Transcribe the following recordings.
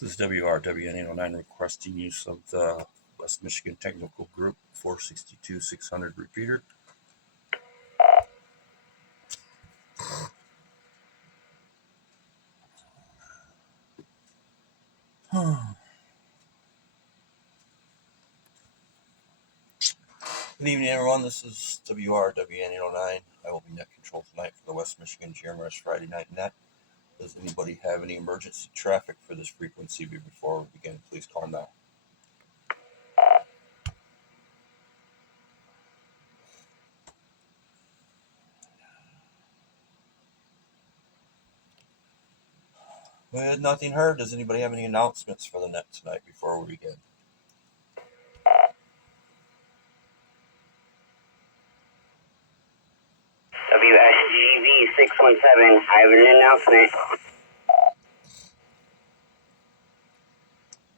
This is WRWN 809 requesting use of the West Michigan Technical Group 462-600 repeater. Good evening, everyone. This is WRWN 809. I will be net control tonight for the West Michigan GMRS Friday Night Net. Does anybody have any emergency traffic for this frequency? Before we begin, please call now. With nothing heard, does anybody have any announcements for the net tonight before we begin? WSGV 617, I have an announcement.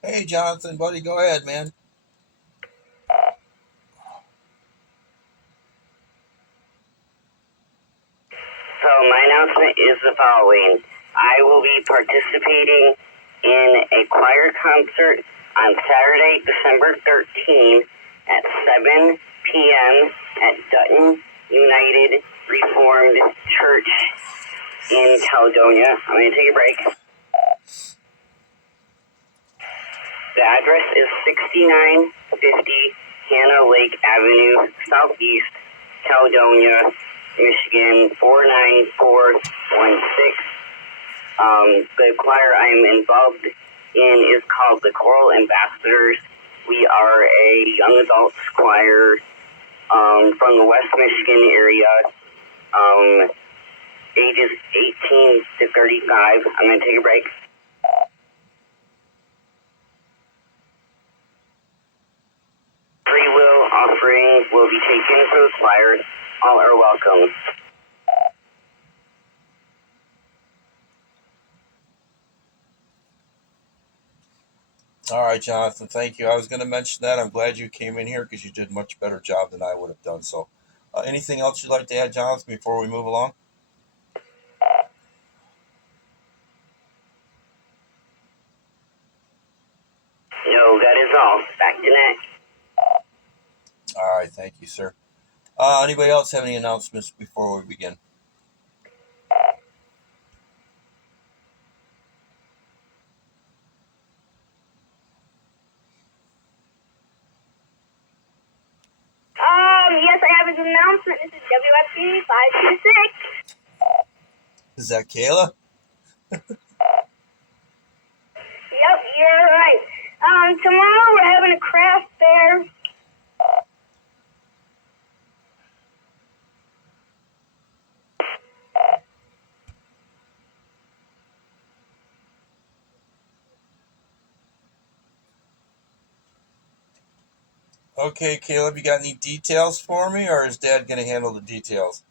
Hey, Jonathan, buddy, go ahead, man. So my announcement is the following. I will be participating in a choir concert on Saturday, December 13th at 7 p.m. at Dutton United Reformed Church in Caledonia. I'm going to take a break. The address is 6950 Hannah Lake Avenue, Southeast Caledonia, Michigan 49416. The choir I'm involved in is called the Choral Ambassadors. We are a young adults choir from the West Michigan area, ages 18 to 35. I'm going to take a break. Free will offering will be taken for the choir. All are welcome. All right, Jonathan, thank you. I was going to mention that. I'm glad you came in here because you did a much better job than I would have done. So anything else you'd like to add, Jonathan, before we move along? No, that is all. Back to net. All right, thank you, sir. Anybody else have any announcements before we begin? Yes, I have an announcement. This is WFC 526. Is that Kayla? Yep, you're right. Tomorrow we're having a craft fair. Okay, Caleb, you got any details for me, or is Dad going to handle the details?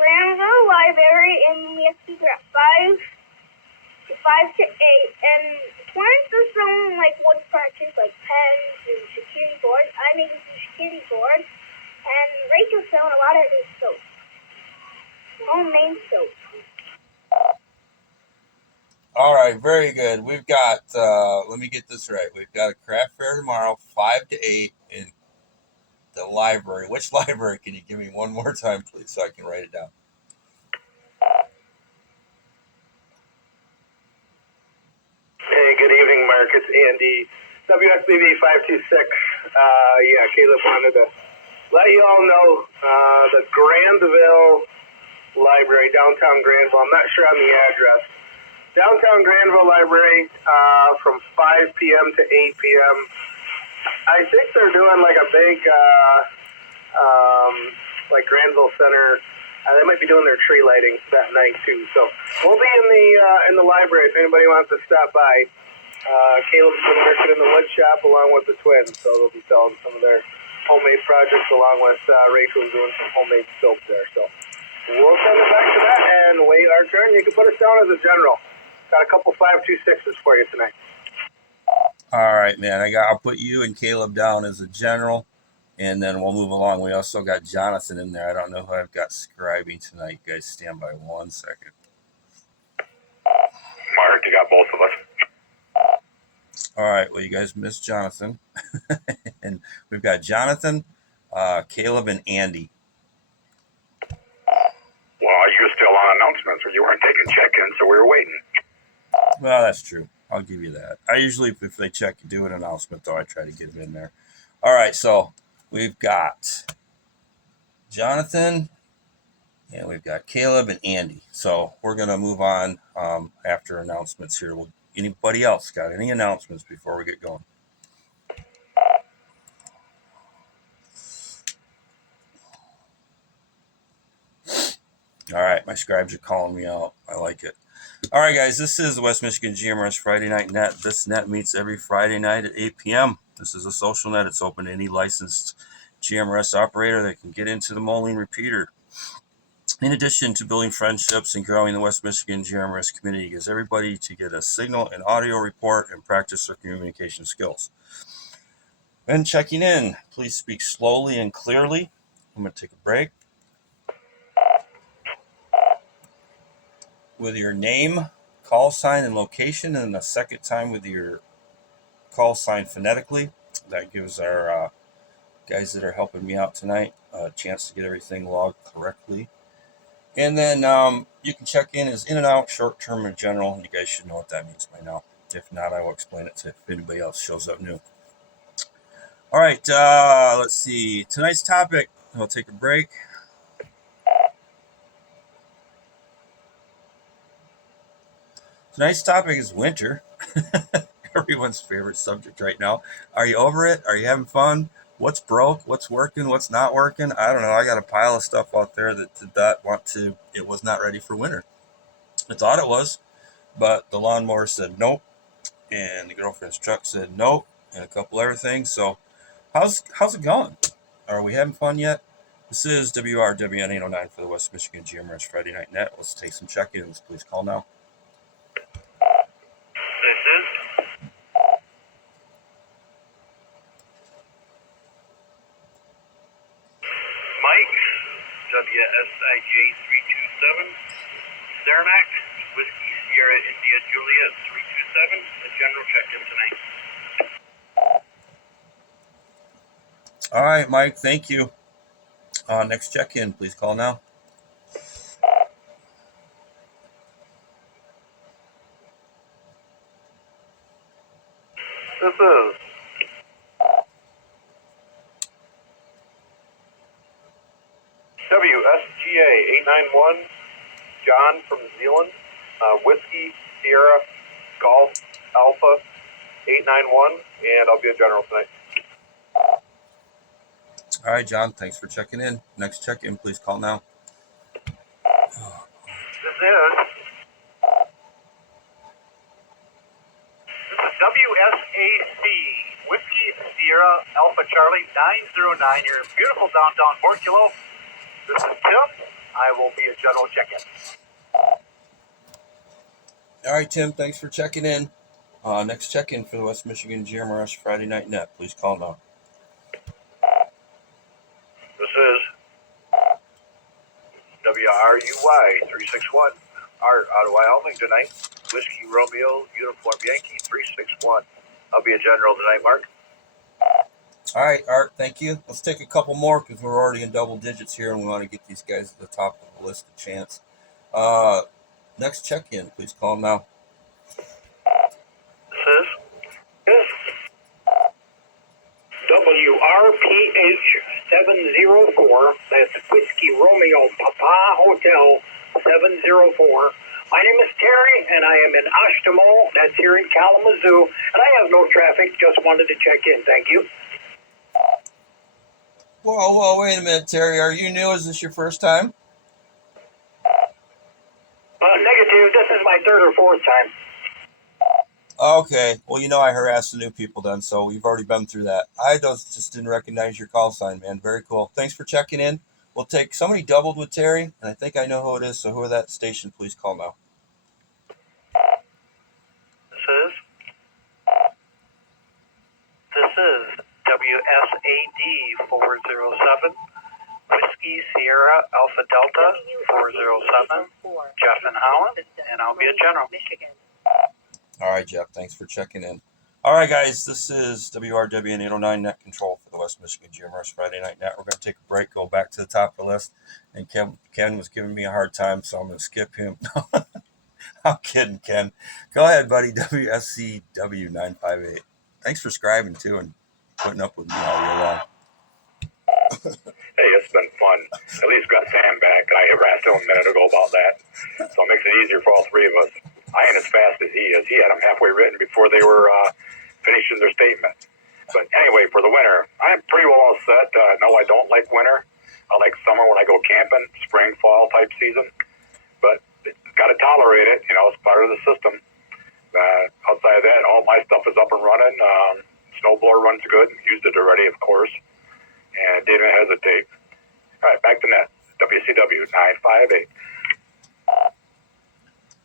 Granville Library, and we have to figure out 5 to 8. And plans for some like wood projects like pens and security boards. I made some security boards, and Rachel's selling a lot of her soap, homemade soap. All right, very good. We've got, let me get this right. We've got a craft fair tomorrow, 5 to 8 in the library. Which library? Can you give me one more time, please, so I can write it down? Hey, good evening, Mark. It's Andy. WSBV 526. Caleb wanted to let you all know the Granville Library, downtown Granville. I'm not sure on the address. Downtown Granville Library from 5 p.m. to 8 p.m. I think they're doing like a big, like Granville Center. They might be doing their tree lighting that night too. So we'll be in the library if anybody wants to stop by. Caleb's been working in the wood shop along with the twins, so they'll be selling some of their homemade projects along with Rachel's doing some homemade soap there. So we'll send it back to that and wait our turn. You can put us down as a general. Got a couple 526s for you tonight. All right, man. I'll put you and Caleb down as a general, And then we'll move along. We also got Jonathan in there. I don't know who I've got scribing tonight. You guys stand by 1 second. Mark, you got both of us. All right. Well, you guys missed Jonathan. And we've got Jonathan, Caleb, and Andy. Well, you're still on announcements, or you weren't taking check-ins, so we were waiting. Well, that's true. I'll give you that. I usually, if they check, do an announcement, though, I try to get them in there. All right. So we've got Jonathan, and we've got Caleb and Andy. So we're going to move on after announcements here. Anybody else got any announcements before we get going? All right, my scribes are calling me out. I like it. All right, guys, this is the West Michigan GMRS Friday Night Net. This net meets every Friday night at 8 p.m. This is a social net. It's open to any licensed GMRS operator that can get into the Moline repeater. In addition to building friendships and growing the West Michigan GMRS community, it gives everybody to get a signal and audio report and practice their communication skills. When checking in, please speak slowly and clearly. I'm going to take a break. With your name, call sign, and location, and the second time with your call sign phonetically. That gives our guys that are helping me out tonight a chance to get everything logged correctly. And then you can check in as in and out, short term and general. You guys should know what that means by now. If not, I will explain it to if anybody else shows up new. All right, let's see. Tonight's topic, I'll take a break. Tonight's topic is winter. Everyone's favorite subject right now. Are you over it? Are you having fun? What's broke? What's working? What's not working? I don't know. I got a pile of stuff out there that did not want to. It was not ready for winter. I thought it was, but the lawnmower said nope, and the girlfriend's truck said nope, and a couple other things. So, how's it going? Are we having fun yet? This is WRWN 809 for the West Michigan GMRS Friday Night Net. Let's take some check-ins. Please call now. This is Mike, WSIJ 327, Saranac, Whiskey Sierra India Juliet 327, the general check-in tonight. All right, Mike, thank you. Next check-in, please call now. This is WSGA 891, John from New Zealand, Whiskey Sierra Golf Alpha 891, and I'll be a general tonight. All right, John, thanks for checking in. Next check-in, please call now. This is WSAC Whiskey Sierra Alpha Charlie 909 here in beautiful downtown Fort Kilo. This is Tim. I will be a general check-in. All right, Tim, thanks for checking in. Next check-in for the West Michigan GMRS Friday Night Net. Please call now. This is WRUY 361. Art out of Wyoming tonight. Whiskey Romeo Uniform Yankee 361. I'll be a general tonight, Mark. All right, Art, thank you. Let's take a couple more because we're already in double digits here and we want to get these guys at the top of the list a chance. Next check-in, please call them now. This is WRPH 704. That's Whiskey Romeo Papa Hotel 704. My name is Terry, and I am in Ashtamol. That's here in Kalamazoo. And I have no traffic. Just wanted to check in. Thank you. Whoa, wait a minute, Terry. Are you new? Is this your first time? Negative. This is my third or fourth time. Okay. Well, I harass the new people then, so we've already been through that. I just didn't recognize your call sign, man. Very cool. Thanks for checking in. We'll take somebody doubled with Terry, and I think I know who it is, so who are that station? Please call now. This is WSAC SAD 407, Whiskey Sierra Alpha Delta 407, Jeff and Holland, and I'll be a general. All right, Jeff, thanks for checking in. All right, guys, this is WRWN 809 Net Control for the West Michigan GMRS Friday Night Net. We're going to take a break, go back to the top of the list, and Ken was giving me a hard time, so I'm going to skip him. I'm kidding, Ken. Go ahead, buddy, WSCW958. Thanks for subscribing, too, and putting up with me all year long. Hey, it's been fun. At least got Sam back. I harassed him a minute ago about that. So it makes it easier for all three of us. I ain't as fast as he is. He had them halfway written before they were finishing their statement. But anyway, for the winter, I'm pretty well all set. No, I don't like winter. I like summer when I go camping, spring, fall type season. But got to tolerate it. You know, it's part of the system. Outside of that, all my stuff is up and running. Snowblower runs good. Used it already, of course. And didn't hesitate. All right, back to net. WCW 958.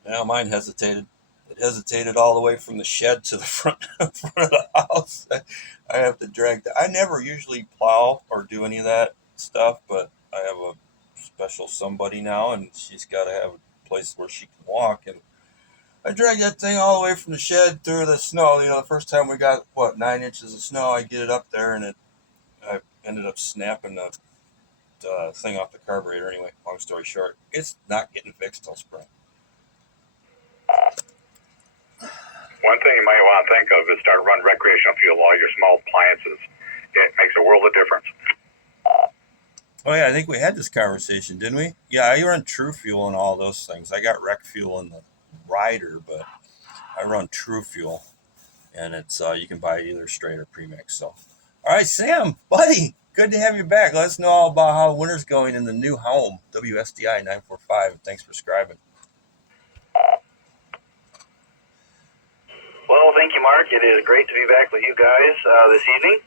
Now mine hesitated. It hesitated all the way from the shed to the front of the house. I have to drag that. I never usually plow or do any of that stuff, but I have a special somebody now, and she's got to have a place where she can walk. And I dragged that thing all the way from the shed through the snow. You know, the first time we got, 9 inches of snow, I get it up there, and I ended up snapping the thing off the carburetor. Anyway, long story short, it's not getting fixed till spring. One thing you might want to think of is start running recreational fuel all your small appliances. It makes a world of difference. Oh, yeah, I think we had this conversation, didn't we? Yeah, I run True Fuel and all those things. I got Rec Fuel in the rider, but I run True Fuel, and it's you can buy either straight or premix. So, all right, Sam, buddy, good to have you back. Let us know all about how winter's going in the new home, WSDI 945. Thanks for subscribing. Well, thank you, Mark. It is great to be back with you guys this evening.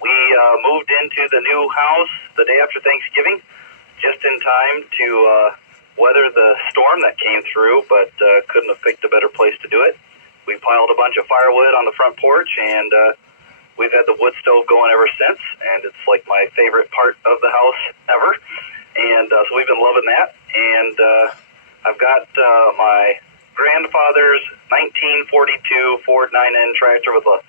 We moved into the new house the day after Thanksgiving, just in time to weather the storm that came through, but couldn't have picked a better place to do it. We piled a bunch of firewood on the front porch, and we've had the wood stove going ever since, and it's like my favorite part of the house ever. And so we've been loving that. And I've got my grandfather's 1942 Ford 9N tractor with a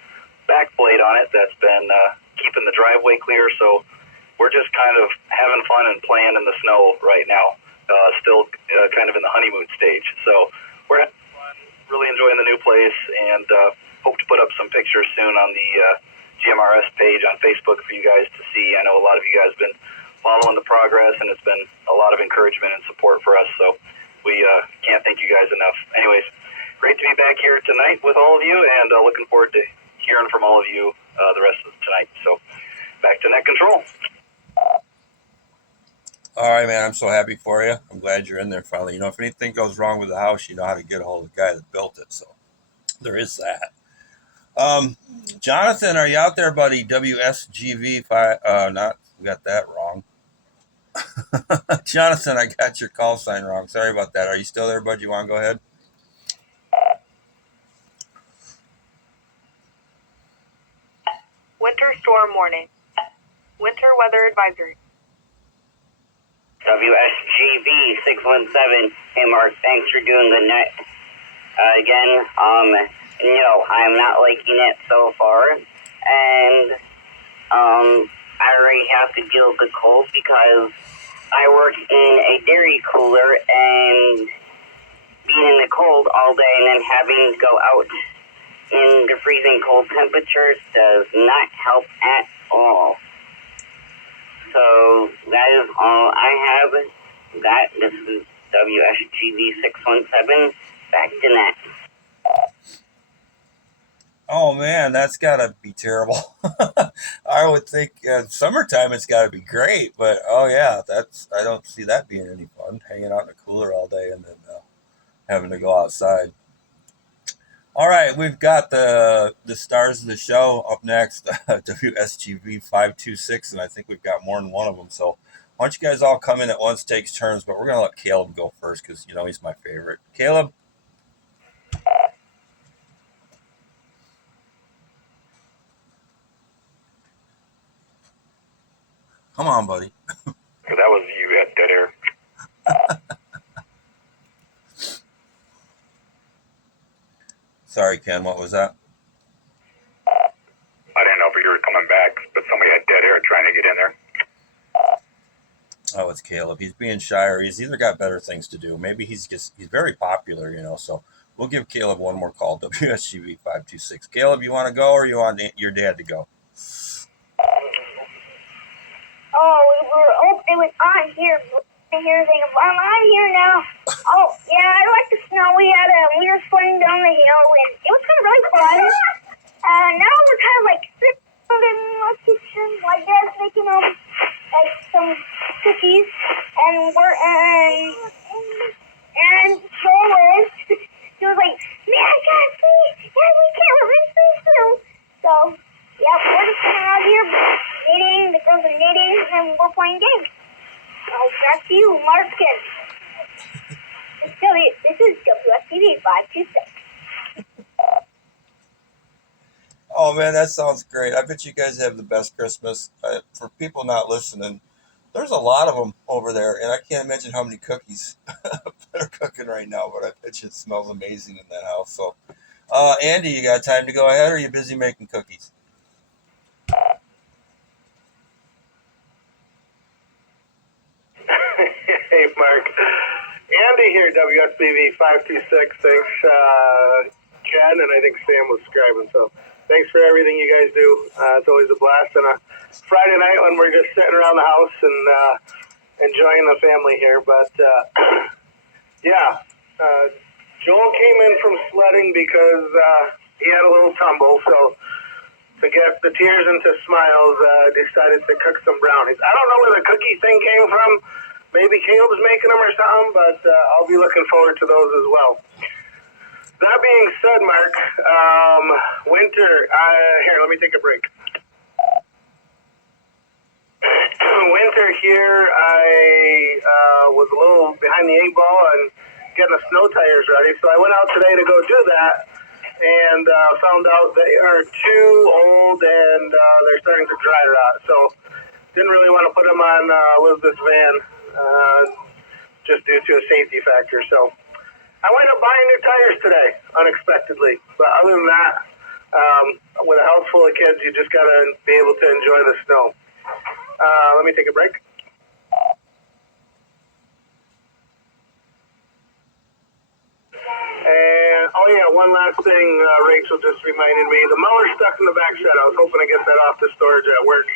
back blade on it that's been keeping the driveway clear. So we're just kind of having fun and playing in the snow right now, still kind of in the honeymoon stage. So we're having fun, really enjoying the new place, and hope to put up some pictures soon on the GMRS page on Facebook for you guys to see. I know a lot of you guys have been following the progress, and it's been a lot of encouragement and support for us. So we can't thank you guys enough. Anyways, great to be back here tonight with all of you, and looking forward to hearing from all of you the rest of tonight. So back to Net Control. All right, man, I'm so happy for you. I'm glad you're in there finally. You know, if anything goes wrong with the house, you know how to get a hold of the guy that built it. So there is that. Jonathan, are you out there, buddy? WSGV 5, we got that wrong. Jonathan, I got your call sign wrong. Sorry about that. Are you still there, bud? You want to go ahead? Winter storm warning. Winter weather advisory. WSGV 617. Hey, Mark, thanks for doing the net again. No, I'm not liking it so far. And I already have to deal with the cold because I work in a dairy cooler, and being in the cold all day and then having to go out in the freezing cold temperatures does not help at all. So that is all I have. This is WSGV 617. Back to net. Oh, man, that's got to be terrible. I would think summertime it's got to be great, but oh, yeah, I don't see that being any fun, hanging out in a cooler all day and then having to go outside. All right, we've got the stars of the show up next, WSGV 526, and I think we've got more than one of them. So why don't you guys all come in at once, takes turns, but we're going to let Caleb go first because, you know, he's my favorite. Caleb? Come on, buddy. Because that was you had dead air. Sorry, Ken. What was that? I didn't know if you were coming back, but somebody had dead air trying to get in there. Oh, it's Caleb. He's being shy, or he's either got better things to do. Maybe he's very popular, So we'll give Caleb one more call. WSGV 526. Caleb, you want to go, or you want your dad to go? It was on here. I'm here now. Oh, yeah, I like the snow. We were sliding down the hill, and it was kind of really fun. Now we're kind of like sitting in the kitchen, like this, making like some cookies, and Joel he was like, man, I can't see. Yeah, we can't. We're in space too. So, yeah, we're just sitting around here knitting. The girls are knitting, and we're playing games. So back to you, Markin. This is WSTV 526. Oh man, that sounds great. I bet you guys have the best Christmas. For people not listening, there's a lot of them over there, and I can't imagine how many cookies they're cooking right now. But I bet you it smells amazing in that house. So, Andy, you got time to go ahead, or are you busy making cookies? Hey, Mark. Andy here, WSBV 526. Thanks, Ken, and I think Sam was scribing. So thanks for everything you guys do. It's always a blast on a Friday night when we're just sitting around the house and enjoying the family here. But, Joel came in from sledding because he had a little tumble. So to get the tears into smiles, decided to cook some brownies. I don't know where the cookie thing came from. Maybe Caleb's making them or something, but I'll be looking forward to those as well. That being said, Mark, winter, here, let me take a break. Winter here, I was a little behind the 8 ball and getting the snow tires ready, so I went out today to go do that and found out they are too old and they're starting to dry rot, so didn't really want to put them on Elizabeth's van. Just due to a safety factor. So I went up buying new tires today, unexpectedly. But other than that, with a house full of kids, you just got to be able to enjoy the snow. Let me take a break. And, one last thing, Rachel just reminded me. The mower's stuck in the back shed. I was hoping to get that off the storage at work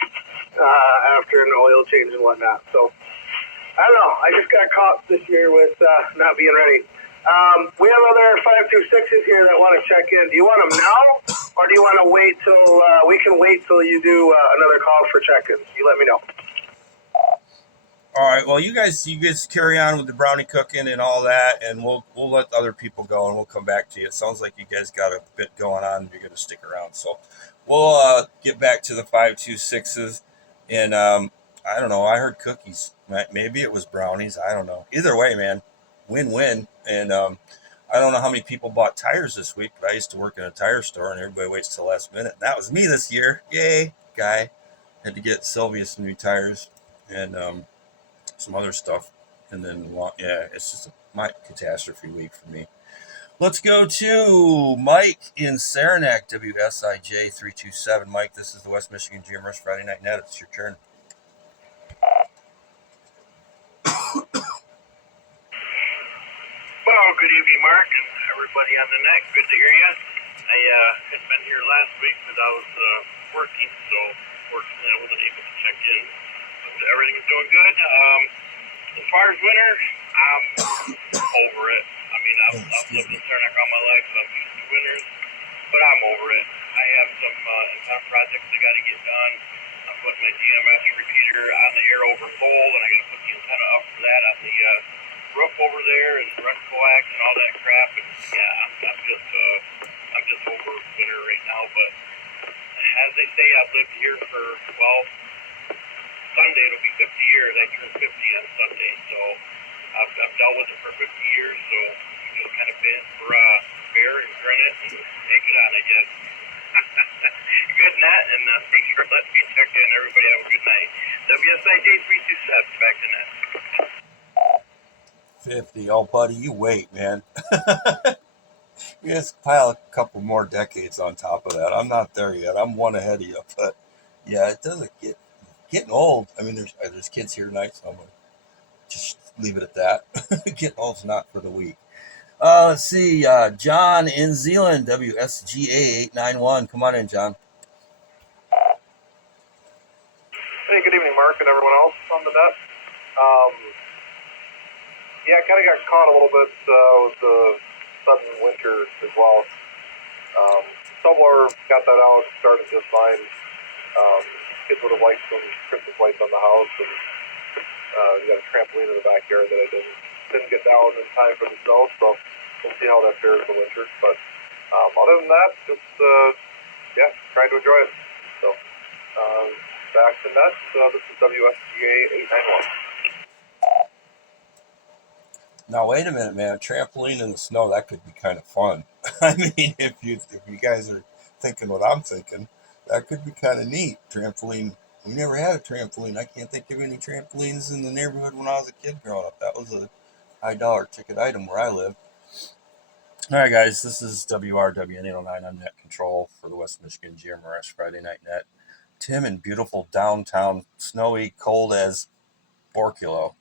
after an oil change and whatnot. So I don't know. I just got caught this year with not being ready. We have other 526s here that want to check in. Do you want them now, or do you want to wait till we can wait till you do another call for check-ins? You let me know. All right. Well, you guys carry on with the brownie cooking and all that, and we'll let other people go, and we'll come back to you. It sounds like you guys got a bit going on, and you're going to stick around. So we'll get back to the 526s, and I don't know. I heard cookies. Maybe it was brownies. I don't know. Either way, man, win-win. And I don't know how many people bought tires this week, but I used to work in a tire store, and everybody waits till the last minute. That was me this year. Yay, guy. Had to get Sylvia some new tires and some other stuff. And then, it's just my catastrophe week for me. Let's go to Mike in Saranac, WSIJ 327. Mike, this is the West Michigan GMRS Friday Night Net. It's your turn. Well, good evening, Mark, and everybody on the net. Good to hear you. I had been here last week because I was working, so fortunately I wasn't able to check in. But everything's doing good. As far as winter, I'm over it. I mean, I've lived in Saranac all my life, so I'm used to winters, but I'm over it. I have some antenna projects I got to get done. I'm putting my GMS repeater on the air over pole, and I got to put the antenna up for that on the roof over there, and run coax and all that crap. And yeah, I'm just over winter right now. But as they say, I've lived here for Sunday it'll be 50 years. I turned 50 on Sunday, so I've dealt with it for 50 years. So I'm just kind of been bear and grin it and take it on, I guess. good net, and thanks for letting me check in. Everybody have a good night. WSIJ 327, back to net. 50. Oh, buddy, you wait, man. You just pile a couple more decades on top of that. I'm not there yet. I'm one ahead of you, but yeah, it doesn't getting old. I mean, there's kids here tonight, so I'm gonna just leave it at that. Getting old's not for the weak. Let's see. John in Zealand, WSGA 891. Come on in, John. Hey, good evening, Mark, and everyone else on the net. Yeah, I kind of got caught a little bit with the sudden winter as well. Snowblower got that out, started just fine. Kids would have liked some Christmas lights on the house, and we got a trampoline in the backyard that I didn't get down in time for the snow, so we'll see how that fares the winter. But other than that, just trying to enjoy it. So back to net. This is WSGA 891. Now wait a minute, man. A trampoline in the snow, that could be kind of fun. I mean, if you guys are thinking what I'm thinking, that could be kind of neat. Trampoline. We never had a trampoline. I can't think of any trampolines in the neighborhood when I was a kid growing up. That was a high dollar ticket item where I lived. All right, guys, this is WRWN 809 on net control for the West Michigan GMRS Friday Night Net. Tim in beautiful downtown, snowy, cold as Borculo.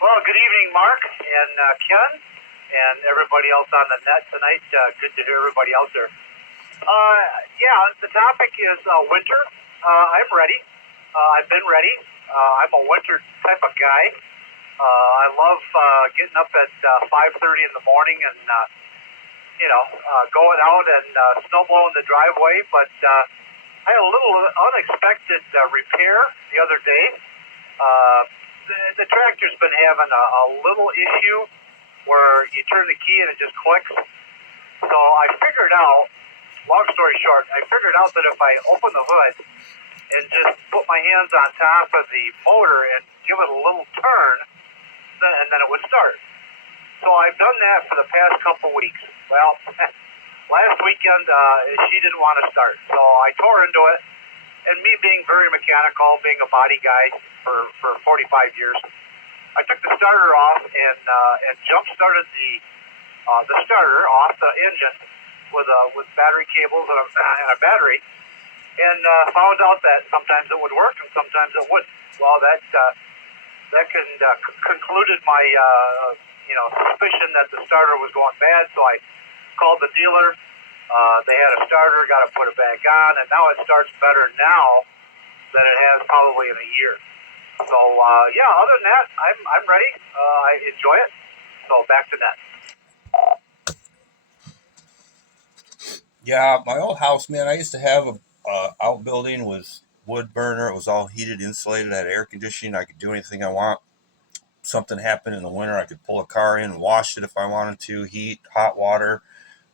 Well, good evening, Mark and Ken and everybody else on the net tonight. Good to hear everybody out there. The topic is winter. I'm ready. I've been ready. I'm a winter type of guy. I love getting up at 5:30 in the morning and going out and snow blowing the driveway. But I had a little unexpected repair the other day. The tractor's been having a little issue where you turn the key and it just clicks. So I figured out, long story short, I figured out that if I open the hood and just put my hands on top of the motor and give it a little turn, then it would start. So I've done that for the past couple weeks. Well, last weekend she didn't want to start, so I tore into it. And me being very mechanical, being a body guy for 45 years, I took the starter off and jump started the starter off the engine with battery cables and a battery, and found out that sometimes it would work and sometimes it wouldn't. Well, that concluded my suspicion that the starter was going bad. So I called the dealer. They had a starter, got to put it back on, and now it starts better now than it has probably in a year. So other than that, I'm ready. I enjoy it. So back to net. Yeah, my old house, man, I used to have a outbuilding with wood burner. It was all heated, insulated, had air conditioning. I could do anything I want. Something happened in the winter, I could pull a car in and wash it if I wanted to, heat, hot water.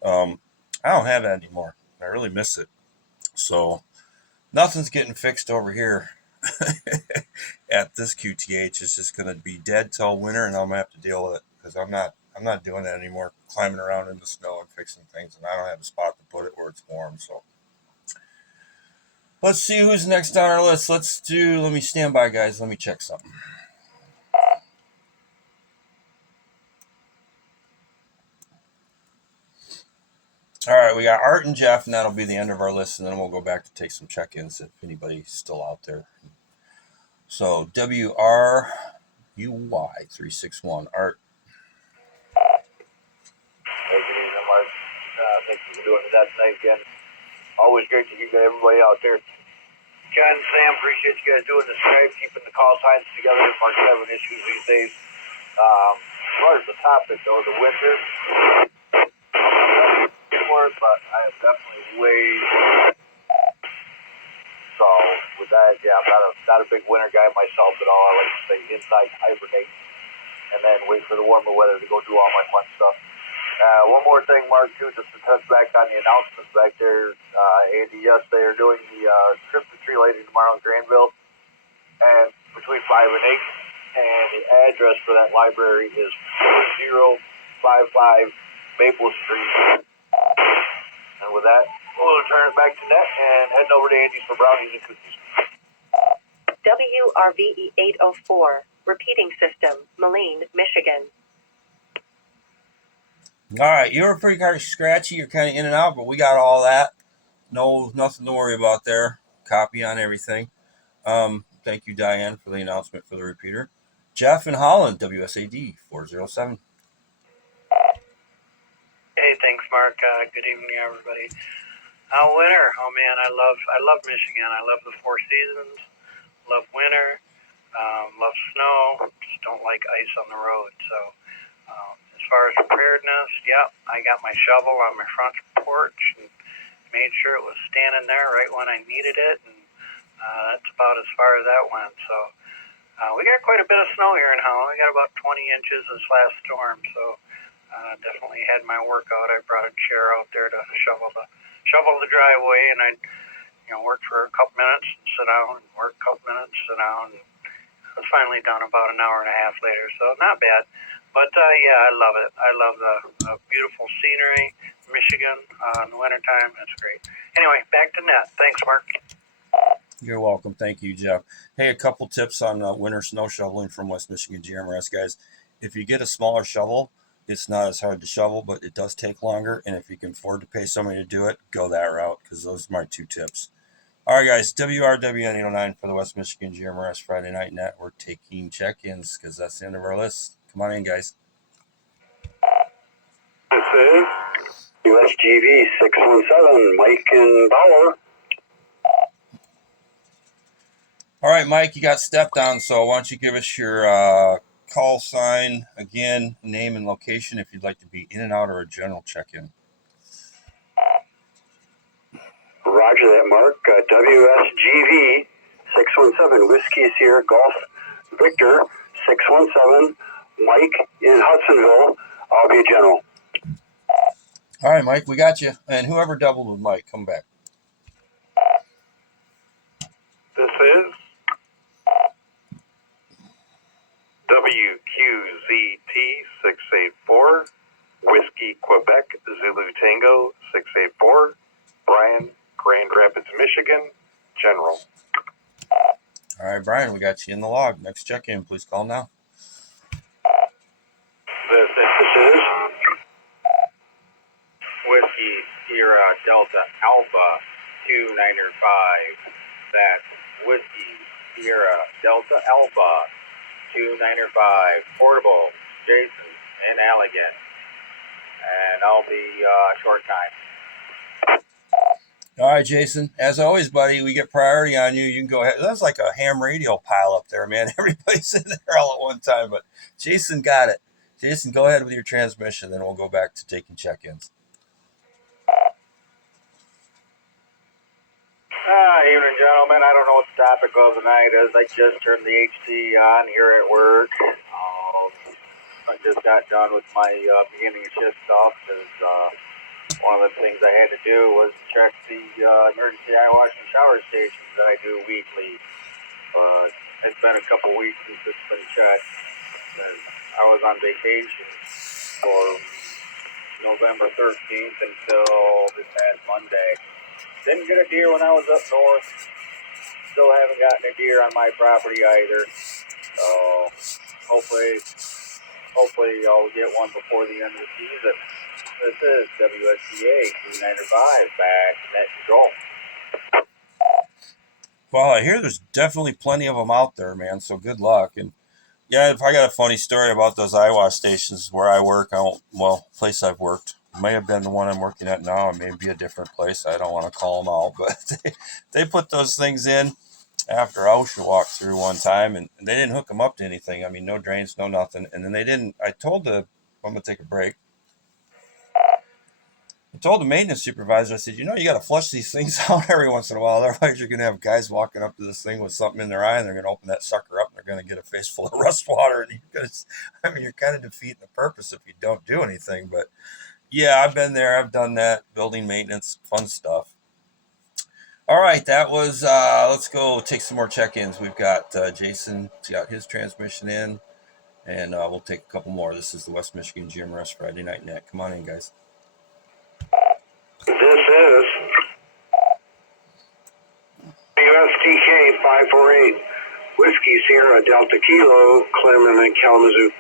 I don't have that anymore. I really miss it. So nothing's getting fixed over here at this QTH. It's just going to be dead till winter, and I'm going to have to deal with it because I'm not doing that anymore, climbing around in the snow and fixing things, and I don't have a spot to put it where it's warm. So let's see who's next on our list. Let me stand by, guys. Let me check something. All right, we got Art and Jeff, and that'll be the end of our list, and then we'll go back to take some check-ins if anybody's still out there. So, WRUY 361, Art. Hey, good evening, Mark. Thank you for doing that tonight again. Always great to get everybody out there. Ken, Sam, appreciate you guys doing this tonight, keeping the call times together. Mark's having issues these days. As far as the topic, though, the winter, but I am definitely way. So with that, yeah, I'm not a big winter guy myself at all. I like to stay inside, hibernate, and then wait for the warmer weather to go do all my fun stuff. One more thing, Mark, too, just to touch back on the announcements back there. Andy, yes, they are doing the Christmas tree lighting tomorrow in Granville, and between 5 and 8. And the address for that library is 4055 Maple Street. that, we'll turn it back to net and heading over to Andy's for brownies and cookies. WRVE 804, repeating system, Moline, Michigan. All right, you were pretty kind of scratchy. You're kind of in and out, but we got all that. No, nothing to worry about there. Copy on everything. Thank you, Diane, for the announcement for the repeater. Jeff in Holland, WSAD 407. Hey, thanks, Mark. Good evening, everybody. Winter. Oh man, I love Michigan. I love the four seasons. Love winter. Love snow. Just don't like ice on the road. So, as far as preparedness, yeah, I got my shovel on my front porch and made sure it was standing there right when I needed it, and that's about as far as that went. So, we got quite a bit of snow here in Holland. We got about 20 inches this last storm. So, definitely had my work out. I brought a chair out there to shovel the driveway, and I, work for a couple minutes, sit down, and work a couple minutes, sit down. And I was finally done about an hour and a half later, so not bad. But yeah, I love it. I love the beautiful scenery, Michigan in the wintertime. That's great. Anyway, back to net. Thanks, Mark. You're welcome. Thank you, Jeff. Hey, a couple tips on winter snow shoveling from West Michigan GMRS, guys. If you get a smaller shovel, it's not as hard to shovel, but it does take longer. And if you can afford to pay somebody to do it, go that route, because those are my two tips. All right, guys, WRWN 809 for the West Michigan GMRS Friday Night Net. We're taking check-ins because that's the end of our list. Come on in, guys. This is USGV 617, Mike and Bauer. All right, Mike, you got stepped on, so why don't you give us your call sign, again, name and location if you'd like to be in and out or a general check-in. Roger that, Mark. WSGV 617, Whiskey Sierra Golf Victor 617, Mike in Hudsonville. I'll be a general. All right, Mike, we got you. And whoever doubled with Mike, come back. This is WQZT 684, Whiskey Quebec Zulu Tango 684, Brian, Grand Rapids, Michigan, General. All right, Brian, we got you in the log. Next check-in, please call now. This is Whiskey Sierra Delta Alpha 295. That's Whiskey Sierra Delta Alpha 295. Portable, Jason in Allegan. And I'll be short time. All right, Jason. As always, buddy, we get priority on you. You can go ahead. That's like a ham radio pile up there, man. Everybody's in there all at one time, but Jason got it. Jason, go ahead with your transmission, then we'll go back to taking check-ins. Evening, gentlemen. I don't know what the topic of the night is. I just turned the HT on here at work. I just got done with my beginning of shift stuff because one of the things I had to do was check the emergency eye wash and shower stations that I do weekly. It's been a couple weeks since it's been checked. And I was on vacation for November 13th until this past Monday. Didn't get a deer when I was up north. Still haven't gotten a deer on my property either. So hopefully I'll get one before the end of the season. This is WSCA 395 back net control. Well, I hear there's definitely plenty of them out there, man. So good luck. And yeah, if I got a funny story about those eye wash stations where I work, place I've worked. May have been the one I'm working at now. It may be a different place. I don't want to call them out, but they put those things in after OSHA walked through one time, and they didn't hook them up to anything. I mean, no drains, no nothing. And then they didn't. I'm going to take a break. I told the maintenance supervisor, I said, you got to flush these things out every once in a while. Otherwise, you're going to have guys walking up to this thing with something in their eye, and they're going to open that sucker up, and they're going to get a face full of rust water. And you're kind of defeating the purpose if you don't do anything. But yeah, I've been there. I've done that. Building maintenance, fun stuff. All right, that was, let's go take some more check-ins. We've got Jason, he's got his transmission in, and we'll take a couple more. This is the West Michigan GMRS Friday Night Net. Come on in, guys. This is USTK 548 Whiskey Sierra Delta Kilo, Clement and Kalamazoo.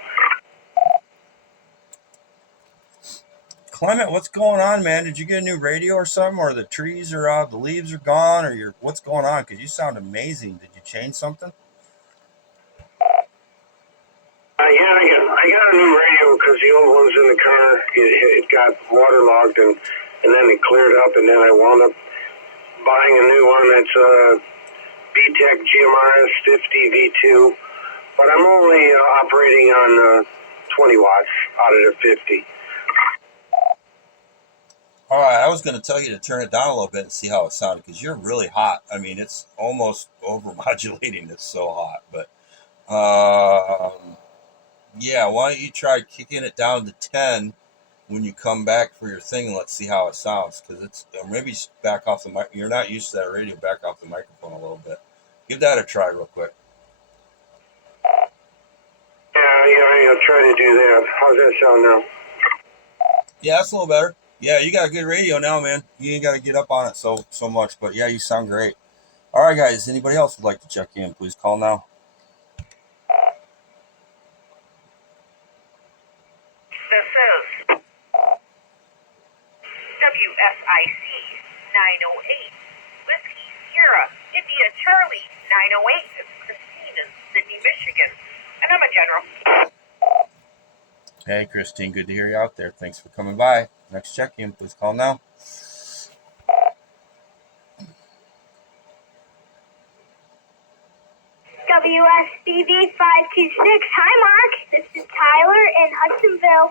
Clement, what's going on, man? Did you get a new radio or something, or the trees are out, the leaves are gone, or what's going on? Because you sound amazing. Did you change something? Yeah, I got a new radio because the old one's in the car. It got waterlogged and then it cleared up, and then I wound up buying a new one that's a BTEC GMRS 50 V2, but I'm only operating on 20 watts out of the 50. All right, I was going to tell you to turn it down a little bit and see how it sounded, because you're really hot. I mean, it's almost over-modulating. It's so hot. But, yeah, why don't you try kicking it down to 10 when you come back for your thing, and let's see how it sounds, because it's maybe just back off the mic. You're not used to that radio. Back off the microphone a little bit. Give that a try real quick. Yeah, I'll try to do that. How's that sound now? Yeah, that's a little better. Yeah, you got a good radio now, man. You ain't got to get up on it so much, but yeah, you sound great. All right, guys, anybody else would like to check in, please call now. This is WSIC 908 Whiskey Sierra India Charlie 908. It's Christine in Sydney, Michigan, and I'm a general. Hey, Christine, good to hear you out there. Thanks for coming by. Next check-in, please call now. WSBV 526. Hi, Mark. This is Tyler in Hudsonville.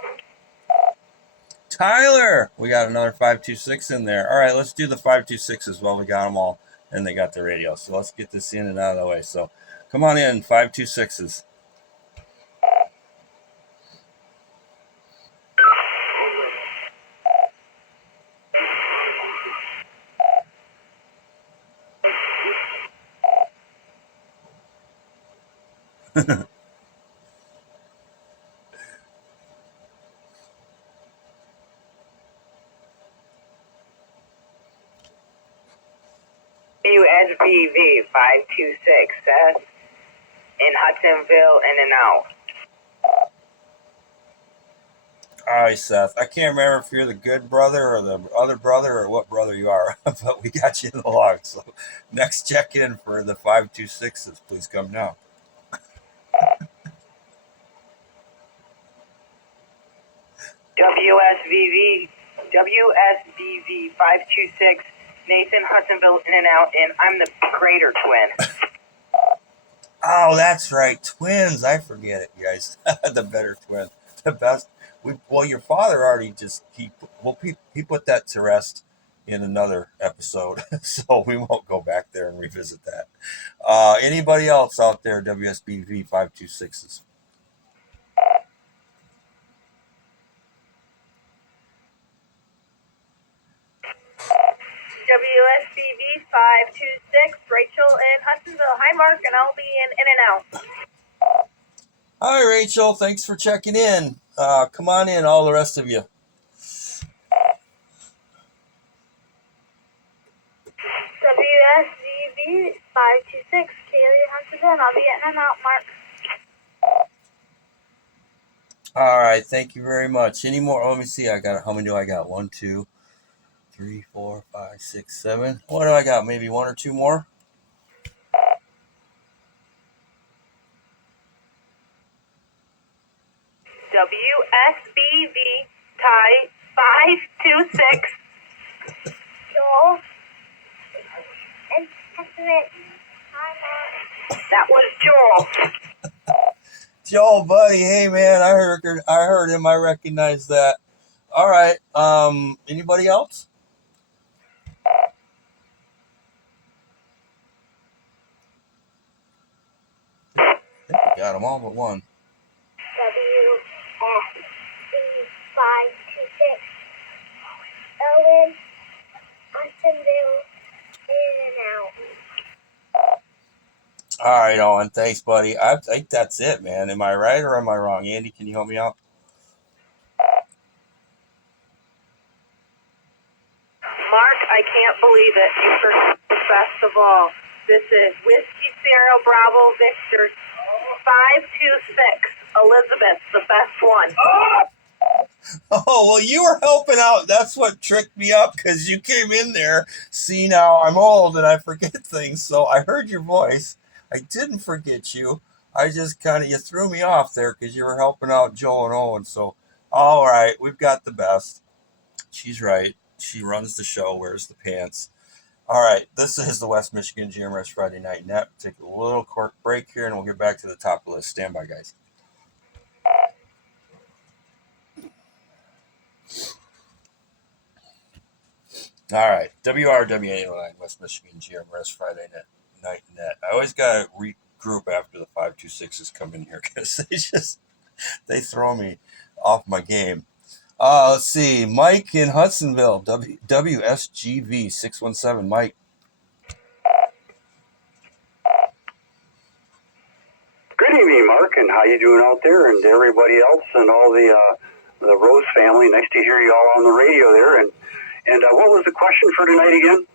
Tyler, we got another 526 in there. All right, let's do the 526s. Well, we got them all, and they got the radio. So let's get this in and out of the way. So come on in, 526s. USBV 526, Seth, in Hudsonville, in and out. All right, Seth. I can't remember if you're the good brother or the other brother or what brother you are, but we got you in the log. So next check-in for the 526s, please come now. WSBV 526, Nathan Hudsonville, in and out, and I'm the greater twin. Oh, that's right. Twins. I forget it, guys. The better twin. The best. Well, your father already he put that to rest in another episode, so we won't go back there and revisit that. Anybody else out there, WSBV 526s? WSBV 526, Rachel in Hudsonville. Hi, Mark, and I'll be in and out. Hi, Rachel. Thanks for checking in. Come on in, all the rest of you. WSBV 526, Kaylee Hudsonville, and I'll be in and out, Mark. All right. Thank you very much. Any more? Let me see. How many do I got? 1, 2, 3, 4, 5, 6, 7. What do I got? Maybe 1 or 2 more? WSBV Ty 526. Joel. And Testament. Hi, Mark. That was Joel. Joel, buddy. Hey, man. I heard him. I recognize that. All right. Anybody else? I think we got them all but one. WSBV 526. Owen. Hudsonville. In and out. All right, Owen. Thanks, buddy. I think that's it, man. Am I right or am I wrong? Andy, can you help me out? I can't believe it. You forgot the best of all. This is Whiskey Sierra Bravo Victor 526. Elizabeth, the best one. Oh, well, you were helping out. That's what tricked me up because you came in there. See, now I'm old and I forget things. So I heard your voice. I didn't forget you. I just you threw me off there because you were helping out Joe and Owen. So, all right, we've got the best. She's right. She runs the show, wears the pants. All right, this is the West Michigan GMRS Friday Night Net. Take a little quick break here and we'll get back to the top of the list. Stand by, guys. All right, WRWA West Michigan GMRS Friday Night Net. I always got to regroup after the 526s come in here because they throw me off my game. Let's see, Mike in Hudsonville, WSGV 617. Mike. Good evening, Mark, and how you doing out there, and everybody else, and all the Rose family. Nice to hear you all on the radio there. And what was the question for tonight again?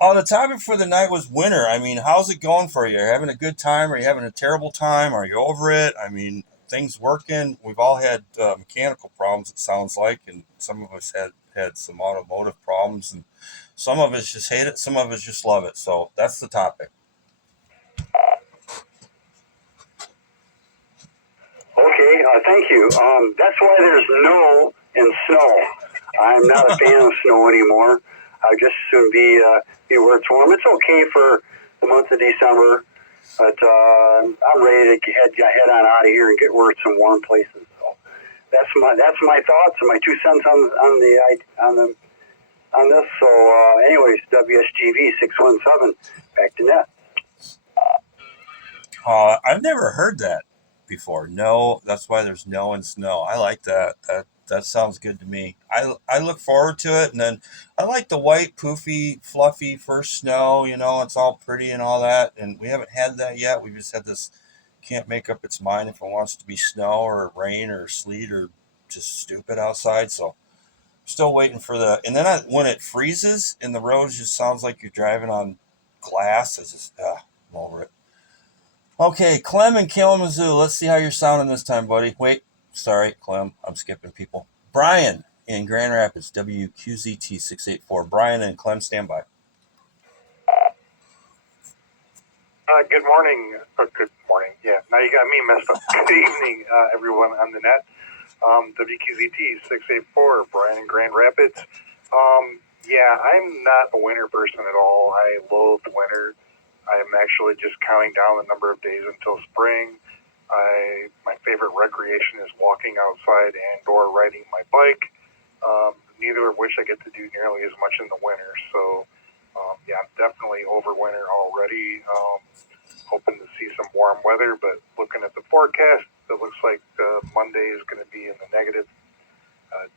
Oh, the topic for the night was winter. I mean, how's it going for you? Are you having a good time? Are you having a terrible time? Are you over it? I mean, things working. We've all had mechanical problems, it sounds like, and some of us had some automotive problems, and some of us just hate it. Some of us just love it. So that's the topic. Okay, thank you. That's why there's no and snow. I'm not a fan of snow anymore. I'd just soon be where it's warm. It's okay for the month of December, but I'm ready to head on out of here and get where it's some warm places. So that's my thoughts and my 2 cents on this. So anyways, WSGV 617, back to net. I've never heard that before. No, that's why there's no and snow. I like that. That sounds good to me. I look forward to it, and then I like the white, poofy, fluffy first snow. You know, it's all pretty and all that, and we haven't had that yet. We just had this. Can't make up its mind if it wants to be snow or rain or sleet or just stupid outside. So, still waiting for the. And then when it freezes and the roads just sounds like you're driving on glass, I'm over it. Okay, Clem in Kalamazoo. Let's see how you're sounding this time, buddy. Wait, sorry, Clem. I'm skipping people. Brian in Grand Rapids, WQZT 684. Brian and Clem, stand by. Good morning. Good morning. Yeah, now you got me messed up. Good evening, everyone on the net. WQZT 684, Brian in Grand Rapids. Yeah, I'm not a winter person at all. I loathe winter. I'm actually just counting down the number of days until spring. My favorite recreation is walking outside and/or riding my bike. Neither of which I get to do nearly as much in the winter. So, yeah, I'm definitely over winter already. Hoping to see some warm weather, but looking at the forecast, it looks like Monday is going to be in the negative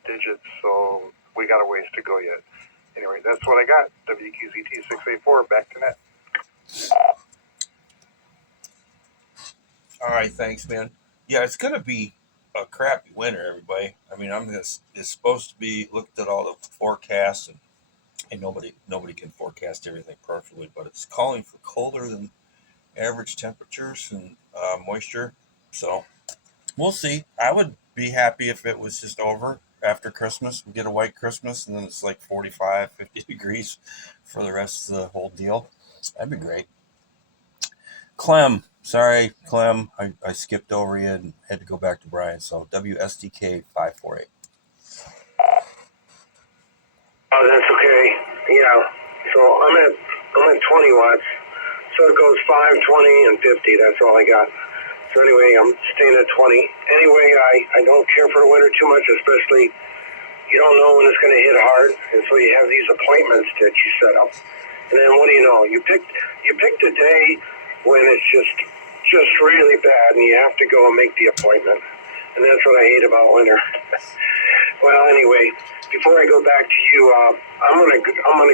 digits. So we got a ways to go yet. Anyway, that's what I got. WQZT 684. Back to net. All right, thanks, man. Yeah, it's gonna be a crappy winter, everybody. I mean, it's supposed to be. Looked at all the forecasts, and nobody can forecast everything perfectly, but it's calling for colder than average temperatures and moisture. So we'll see. I would be happy if it was just over after Christmas. We get a white Christmas, and then it's like 45, 50 degrees for the rest of the whole deal. That'd be great. Clem, sorry, Clem, I skipped over you and had to go back to Brian. So WSDK 548. Oh, that's okay. Yeah. So I'm at 20 watts. So it goes 5, 20, and 50. That's all I got. So anyway, I'm staying at 20. Anyway, I don't care for the winter too much, especially you don't know when it's going to hit hard, and so you have these appointments that you set up. And then what do you know? You picked a day when it's just really bad, and you have to go and make the appointment. And that's what I hate about winter. Well, anyway, before I go back to you, I'm gonna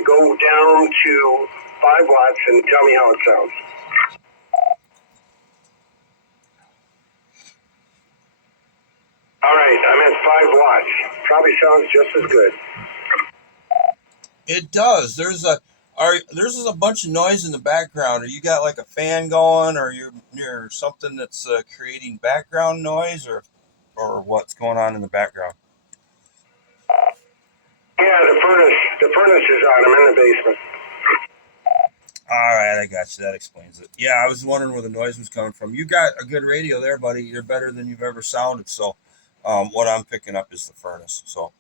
go down to 5 watts and tell me how it sounds. All right, I'm at 5 watts. Probably sounds just as good. It does. There's a bunch of noise in the background. Or you got like a fan going, or you're near something that's creating background noise, or what's going on in the background? Yeah, the furnace is on. I'm in the basement. All right, I got you. That explains it. Yeah, I was wondering where the noise was coming from. You got a good radio there, buddy. You're better than you've ever sounded. So, what I'm picking up is the furnace. So,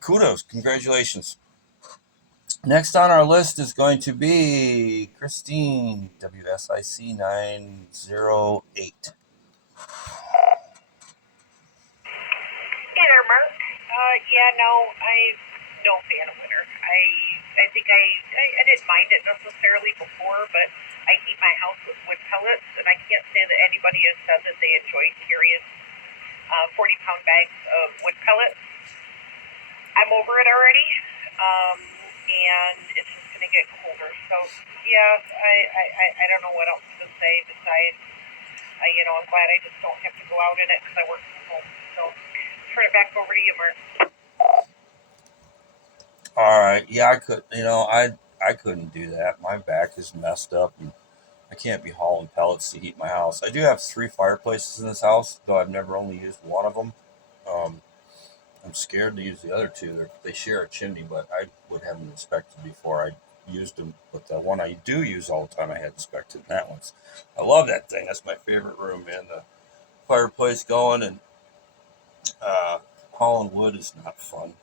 kudos, congratulations. Next on our list is going to be Christine, WSIC 908. Hey there, Mark. Yeah, no, I'm no fan of winter. I think I didn't mind it necessarily before, but I heat my house with wood pellets, and I can't say that anybody has said that they enjoyed carrying 40-pound bags of wood pellets. I'm over it already, and it's just going to get colder. So, yeah, I don't know what else to say besides, I'm glad I just don't have to go out in it because I work from home. So, turn it back over to you, Mark. All right. Yeah, I couldn't do that. My back is messed up, and I can't be hauling pellets to heat my house. I do have 3 fireplaces in this house, though I've never only used one of them. I'm scared to use the other 2. They share a chimney, but I would have them inspected before I used them. But the one I do use all the time, I had inspected. And I love that thing. That's my favorite room, man. The fireplace going and hauling wood is not fun.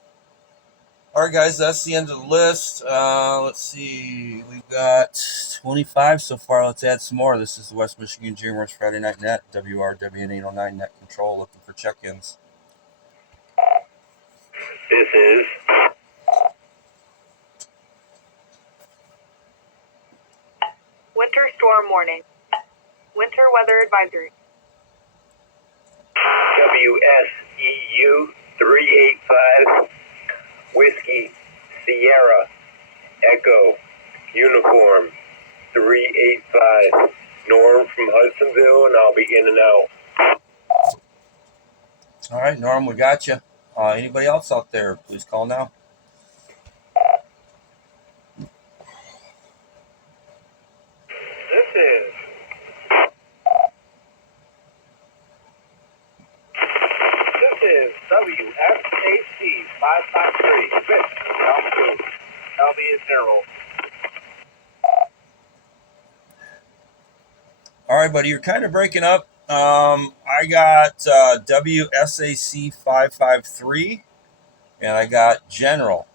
All right, guys, that's the end of the list. Let's see. We've got 25 so far. Let's add some more. This is the West Michigan GMRS Friday Night Net, WRWN 809 Net Control, looking for check-ins. This is Winter storm warning. Winter weather advisory. WSEU 385 Whiskey Sierra Echo Uniform 385. Norm from Hudsonville, and I'll be in and out. All right, Norm, we got you. Anybody else out there, please call now. This is WFAC 553. I'll be in general. All right, buddy, you're kind of breaking up. I got WSAC 553, and I got General.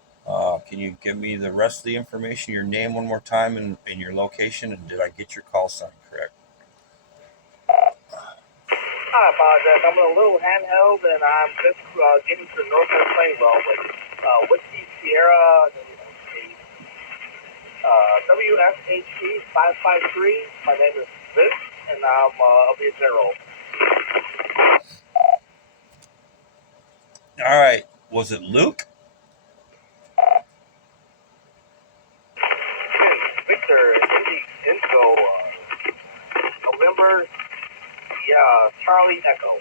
Can you give me the rest of the information, your name one more time, and your location, and did I get your call sign correct? I apologize. I'm in a little handheld, and I'm just getting to the Northwest Plainwell, but Whiskey Sierra, WFHC 553. My name is Vince, and I'll be a general. All right. Was it Luke? Victor, Indigo, November, yeah, Charlie Echo.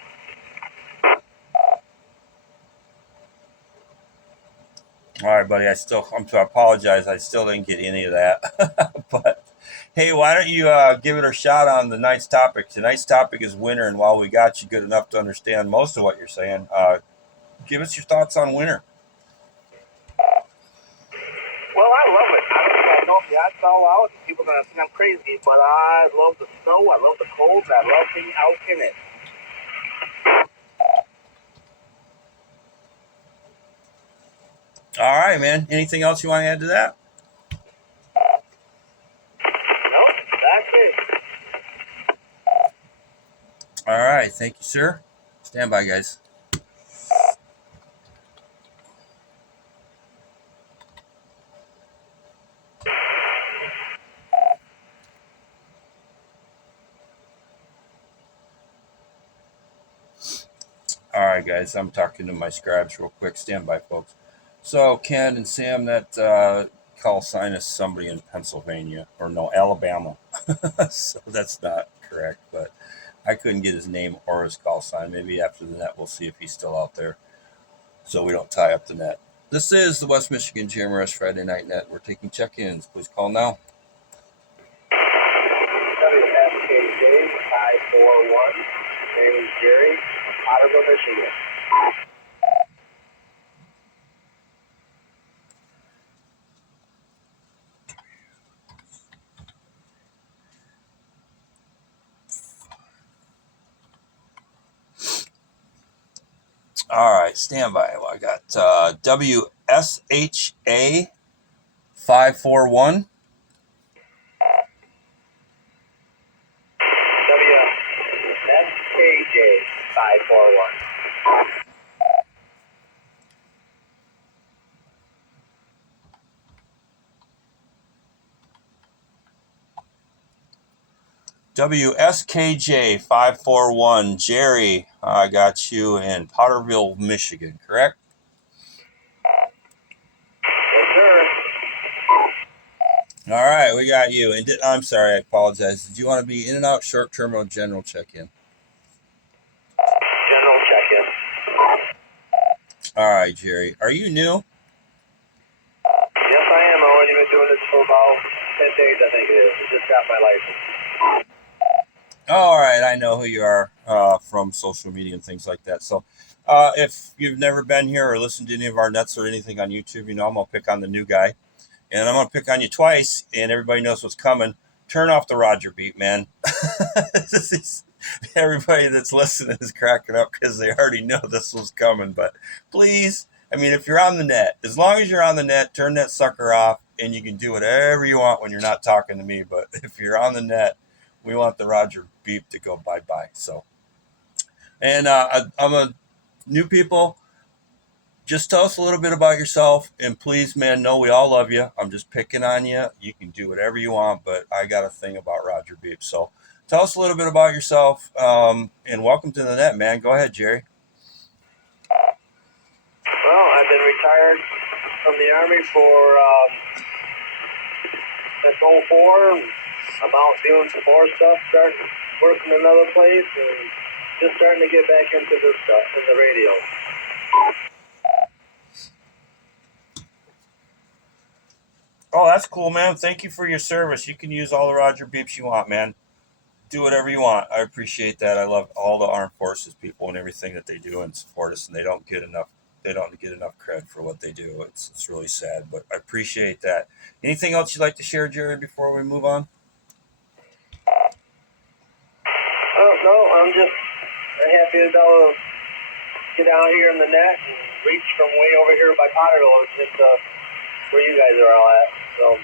All right, buddy. I apologize. I still didn't get any of that. But hey, why don't you give it a shot on the night's topic? Tonight's topic is winter, and while we got you good enough to understand most of what you're saying, give us your thoughts on winter. Well, I love it. I know the ice all out, and people are going to think I'm crazy, but I love the snow, I love the cold, and I love being out in it. All right, man. Anything else you want to add to that? No, that's it. All right. Thank you, sir. Stand by, guys. All right, guys. I'm talking to my scribes real quick. Stand by, folks. So, Ken and Sam, that call sign is somebody in Pennsylvania, or no, Alabama. So that's not correct, but I couldn't get his name or his call sign. Maybe after the net, we'll see if he's still out there, so we don't tie up the net. This is the West Michigan GMRS Friday Night Net. We're taking check-ins. Please call now. WSKJ 541. Name is Jerry, Potterville, Michigan. All right, stand by. Well, I got WSHA 541. WSKJ 541. WSKJ 541. Jerry, I got you in Potterville, Michigan, correct? Yes, sir. All right, we got you. And I'm sorry, I apologize. Did you want to be in and out, short term, or general check-in? General check-in. All right, Jerry. Are you new? Yes, I am. I've only been doing this for about 10 days, I think it is. I just got my license. All right, I know who you are from social media and things like that. So if you've never been here or listened to any of our nets or anything on YouTube, you know I'm going to pick on the new guy. And I'm going to pick on you twice, and everybody knows what's coming. Turn off the Roger beat, man. Everybody that's listening is cracking up because they already know this was coming. But please, I mean, if you're on the net, as long as you're on the net, turn that sucker off, and you can do whatever you want when you're not talking to me. But if you're on the net, we want the Roger beep to go bye-bye. So, and I'm a new people. Just tell us a little bit about yourself, and please, man, know we all love you. I'm just picking on you. You can do whatever you want, but I got a thing about Roger Beep. So tell us a little bit about yourself, and welcome to the net, man. Go ahead, Jerry. Well, I've been retired from the Army since 04. I'm out doing some more stuff, starting working another place, and just starting to get back into this stuff in the radio. Oh, that's cool, man. Thank you for your service. You can use all the Roger Beeps you want, man. Do whatever you want. I appreciate that. I love all the armed forces people and everything that they do and support us, and they don't get enough cred for what they do. It's really sad, but I appreciate that. Anything else you'd like to share, Jerry, before we move on? Oh, no, I'm just happy to be able to get out here in the net and reach from way over here by Potterville into where you guys are all at. So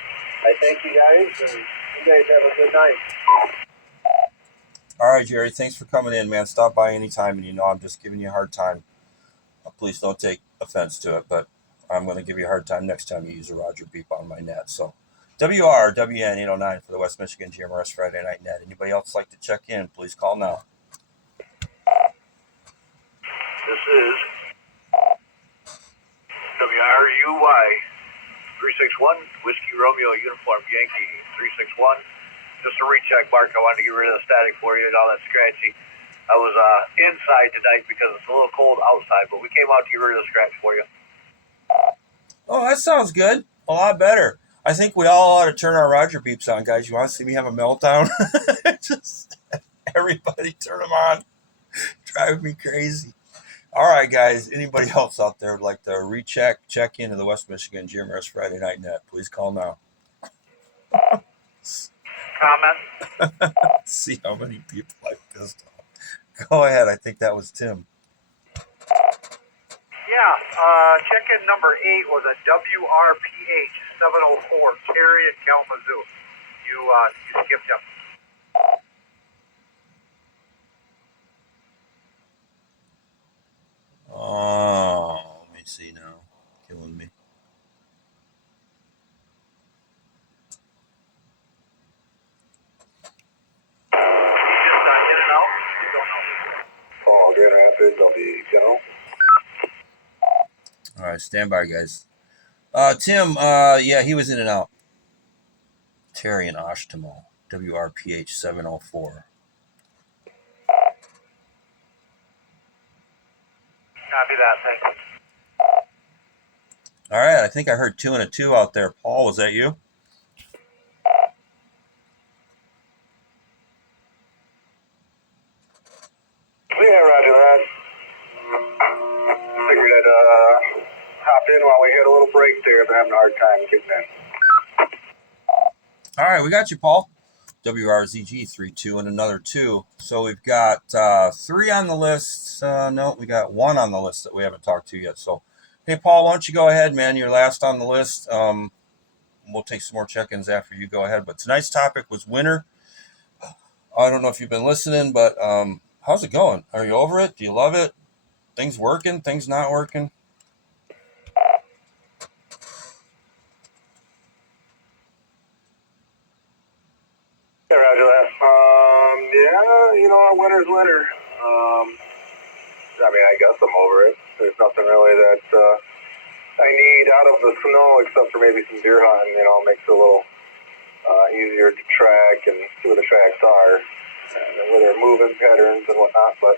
I thank you guys, and you guys have a good night. All right, Jerry, thanks for coming in, man. Stop by anytime, and you know I'm just giving you a hard time. Please don't take offense to it, but I'm going to give you a hard time next time you use a Roger Beep on my net. So WRWN 809 for the West Michigan GMRS Friday Night Net. Anybody else like to check in, please call now. This is WRUY 361, Whiskey Romeo Uniform Yankee 361. Just a recheck, Mark. I wanted to get rid of the static for you and all that scratchy. I was inside tonight because it's a little cold outside, but we came out to get rid of the scratch for you. Oh, that sounds good. A lot better. I think we all ought to turn our Roger Beeps on, guys. You want to see me have a meltdown? Just everybody turn them on. Drive me crazy. All right, guys. Anybody else out there would like to check into the West Michigan GMRS Friday Night Net, please call now. Comment? See how many people I pissed off. Go ahead. I think that was Tim. Yeah, check-in number 8 was a WRPH 704, Terry in Kalamazoo. You skipped him. Oh, let me see now. Killing me. Call Grand Rapids, I'll be general. All right, stand by, guys. Tim, yeah, he was in and out. Terry and Ashtamol, WRPH 704. Copy that, thank you. All right, I think I heard 2 and a 2 out there. Paul, was that you? Yeah, roger that. Figured I'd hop in while we had a little break there. I've been having a hard time getting in. All right, we got you, Paul. WRZG 3-2 and another 2. So we've got 3 on the list. No, we got 1 on the list that we haven't talked to yet. So, hey, Paul, why don't you go ahead, man? You're last on the list. We'll take some more check-ins after you go ahead. But tonight's topic was winter. I don't know if you've been listening, but how's it going? Are you over it? Do you love it? Things working? Things not working? Yeah, roger that. Yeah, you know, winter's winter. I mean, I guess I'm over it. There's nothing really that I need out of the snow except for maybe some deer hunting. You know, makes it a little easier to track and see where the tracks are and where they're moving patterns and whatnot. But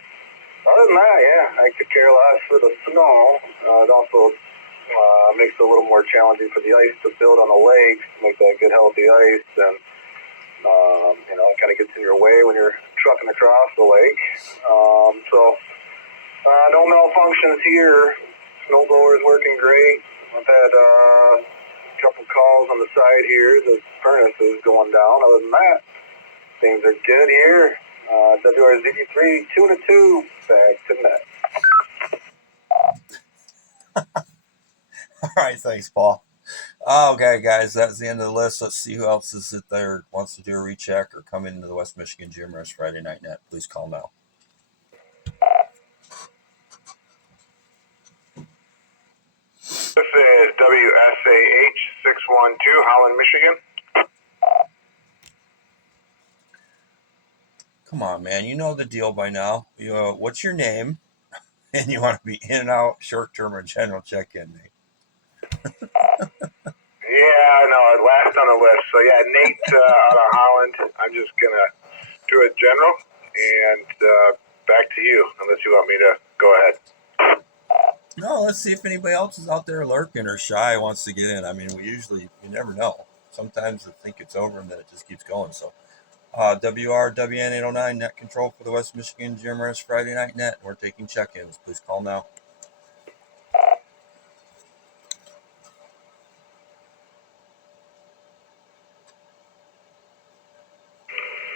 other than that, yeah, I could care less for the snow. It also makes it a little more challenging for the ice to build on the lakes, make that good healthy ice, and you know, it kind of gets in your way when you're trucking across the lake. No malfunctions here. Snow blower's working great. I've had a couple calls on the side here. The furnace is going down. Other than that, things are good here. WRZG3 2-2. Back to net. All right, thanks, Paul. Okay, guys, that's the end of the list. Let's see who else is there wants to do a recheck or come into the West Michigan Gym Rush Friday Night Net. Please call now. This is WSAH 612, Holland, Michigan. Come on, man. You know the deal by now. What's your name? And you want to be in and out, short-term or general check-in, Nate. Yeah, I know. Last on the list. So, yeah, Nate out of Holland. I'm just going to do it general. And back to you, unless you want me to go ahead. No, let's see if anybody else is out there lurking or shy wants to get in. I mean, you never know. Sometimes I think it's over and then it just keeps going. So, WRWN 809 net control for the West Michigan Gym Rush Friday Night Net. We're taking check-ins. Please call now.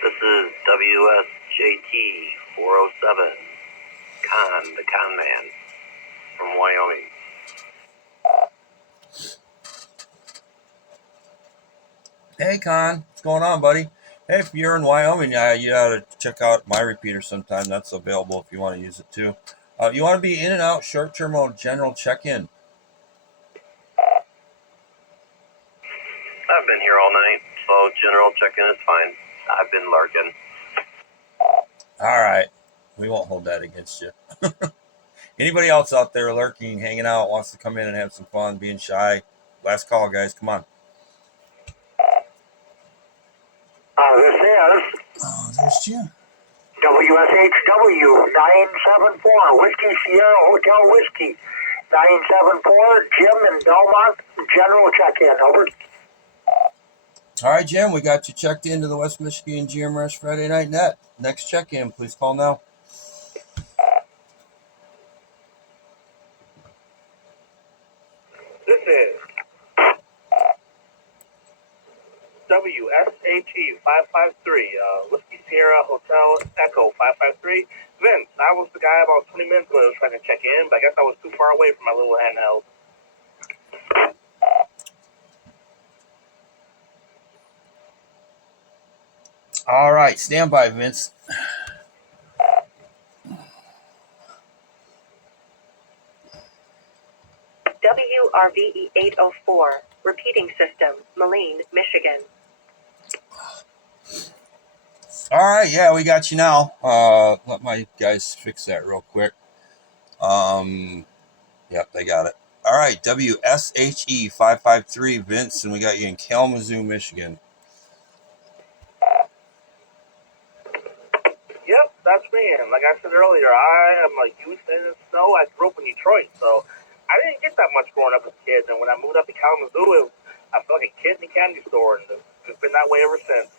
This is WSJT 407, Con, the Con Man from Wyoming. Hey, Con. What's going on, buddy? Hey, if you're in Wyoming, you ought to check out my repeater sometime. That's available if you want to use it, too. You want to be in and out, short-term or general check-in. I've been here all night, so general check-in is fine. I've been lurking. All right. We won't hold that against you. Anybody else out there lurking, hanging out, wants to come in and have some fun, being shy? Last call, guys. Come on. This is There's Jim. WSHW 974, Whiskey Sierra Hotel Whiskey. 974, Jim in Belmont, general check-in. Over. All right, Jim, we got you checked into the West Michigan GM Rush Friday Night Net. Next check-in, please call now. This is WSHE 553, Whiskey Sierra Hotel Echo 553. Vince, I was the guy about 20 minutes ago that was trying to check in, but I guess I was too far away from my little handheld. All right, stand by, Vince. WRVE 804, repeating system, Moline, Michigan. All right, yeah, we got you now. Let my guys fix that real quick. Yep, they got it. All right, WSHE 553, Vince, and we got you in Kalamazoo, Michigan. Yep, that's me. And like I said earlier, I am a youth in the snow. I grew up in Detroit, so I didn't get that much growing up as a kid, and when I moved up to Kalamazoo, I felt like a kid in a candy store, and it's been that way ever since.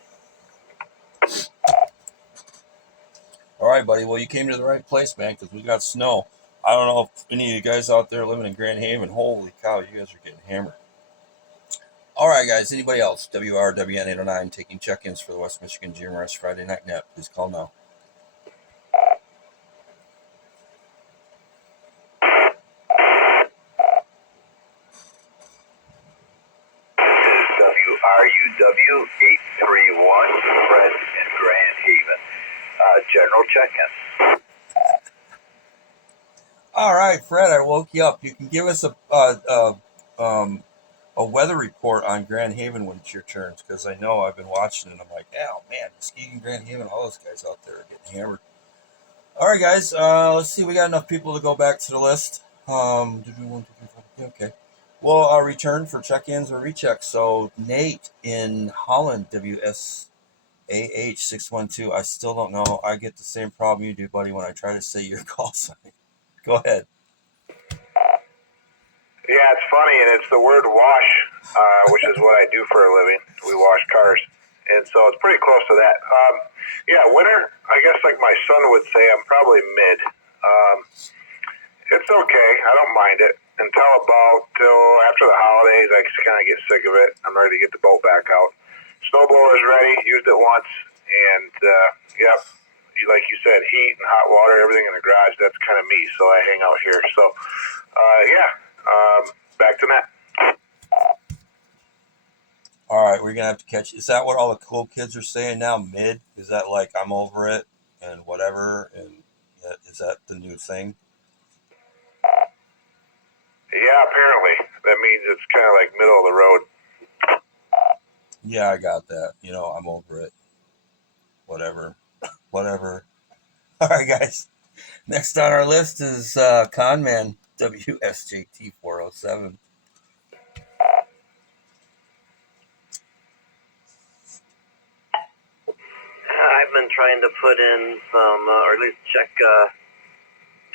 All right, buddy. Well, you came to the right place, man, because we got snow. I don't know if any of you guys out there living in Grand Haven, holy cow, you guys are getting hammered. All right, guys. Anybody else? WRWN 809 taking check-ins for the West Michigan GMRS Friday Night Net. Please call now. WRUW 831, Fred in Grand Haven. General check-in. All right, Fred, I woke you up. You can give us a weather report on Grand Haven when it's your turns, because I know I've been watching it. I'm like, oh man, Muskegon, Grand Haven, all those guys out there are getting hammered. All right, guys, let's see. We got enough people to go back to the list. Okay. Well, I'll return for check-ins or rechecks. So Nate in Holland, WSAH 612. I still don't know. I get the same problem you do, buddy, when I try to say your call sign. Go ahead. Yeah, it's funny, and it's the word wash, which is what I do for a living. We wash cars, and so it's pretty close to that. Yeah, winter, I guess like my son would say, I'm probably mid. It's okay. I don't mind it until about after the holidays. I just kind of get sick of it. I'm ready to get the boat back out. Snowblower's ready. Used it once, and yep, like you said, heat and hot water, everything in the garage. That's kind of me. So I hang out here. So yeah, back to that. All right, we're gonna have to catch. Is that what all the cool kids are saying now? Mid? Is that like I'm over it and whatever? And is that the new thing? Yeah, apparently that means it's kind of like middle of the road. Yeah, I got that. You know, I'm over it. Whatever. Whatever. All right, guys. Next on our list is Conman WSJT 407. I've been trying to put in some, or at least check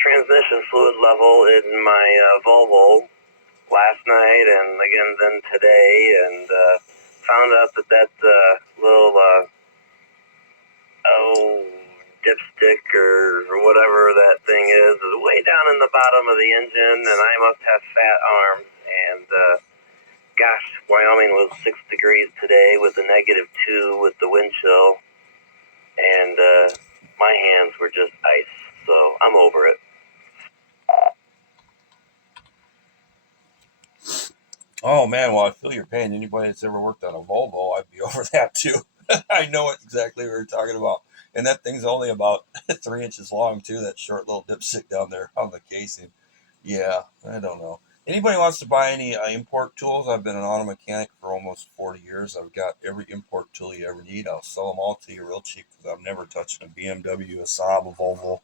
transmission fluid level in my Volvo last night and again then today, and found out that little dipstick or whatever that thing is way down in the bottom of the engine, and I must have fat arms. And gosh, Wyoming was 6 degrees today with a -2 with the wind chill, and my hands were just ice, so I'm over it. Oh man, well I feel your pain. Anybody that's ever worked on a Volvo, I'd be over that too. I know exactly what you're talking about. And that thing's only about 3 inches long too, that short little dipstick down there on the casing. Yeah, I don't know. Anybody wants to buy any import tools? I've been an auto mechanic for almost 40 years. I've got every import tool you ever need. I'll sell them all to you real cheap because I'm never touching a BMW, a Saab, a Volvo,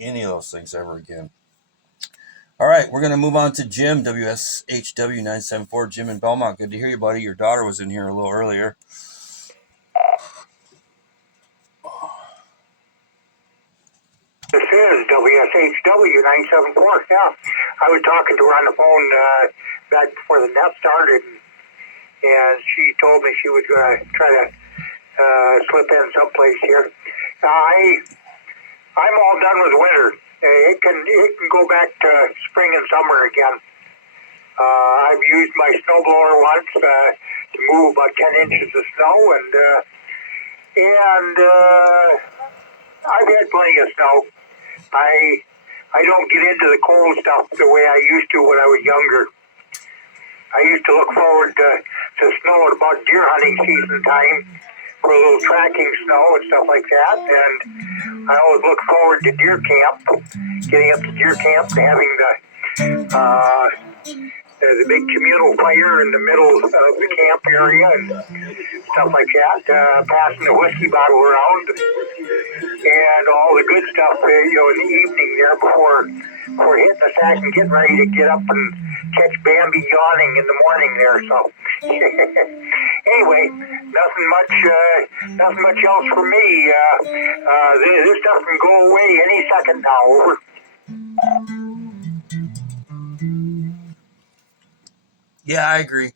any of those things ever again. All right, we're going to move on to Jim, WSHW 974. Jim in Belmont. Good to hear you, buddy. Your daughter was in here a little earlier. This is WSHW 974. Yeah, I was talking to her on the phone back before the net started, and she told me she was going to try to slip in someplace here. I'm all done with winter. It can go back to spring and summer again. I've used my snowblower once to move about 10 inches of snow, and I've had plenty of snow. I don't get into the cold stuff the way I used to when I was younger. I used to look forward to snow at about deer hunting season time for a little tracking snow and stuff like that. And I always look forward to deer camp, getting up to deer camp and having the big communal fire in the middle of the camp area and stuff like that, passing the whiskey bottle around and all the good stuff, in the evening there before hitting the sack and getting ready to get up and catch Bambi yawning in the morning there. So anyway, nothing much else for me. This stuff can go away any second now. Over. Yeah, I agree.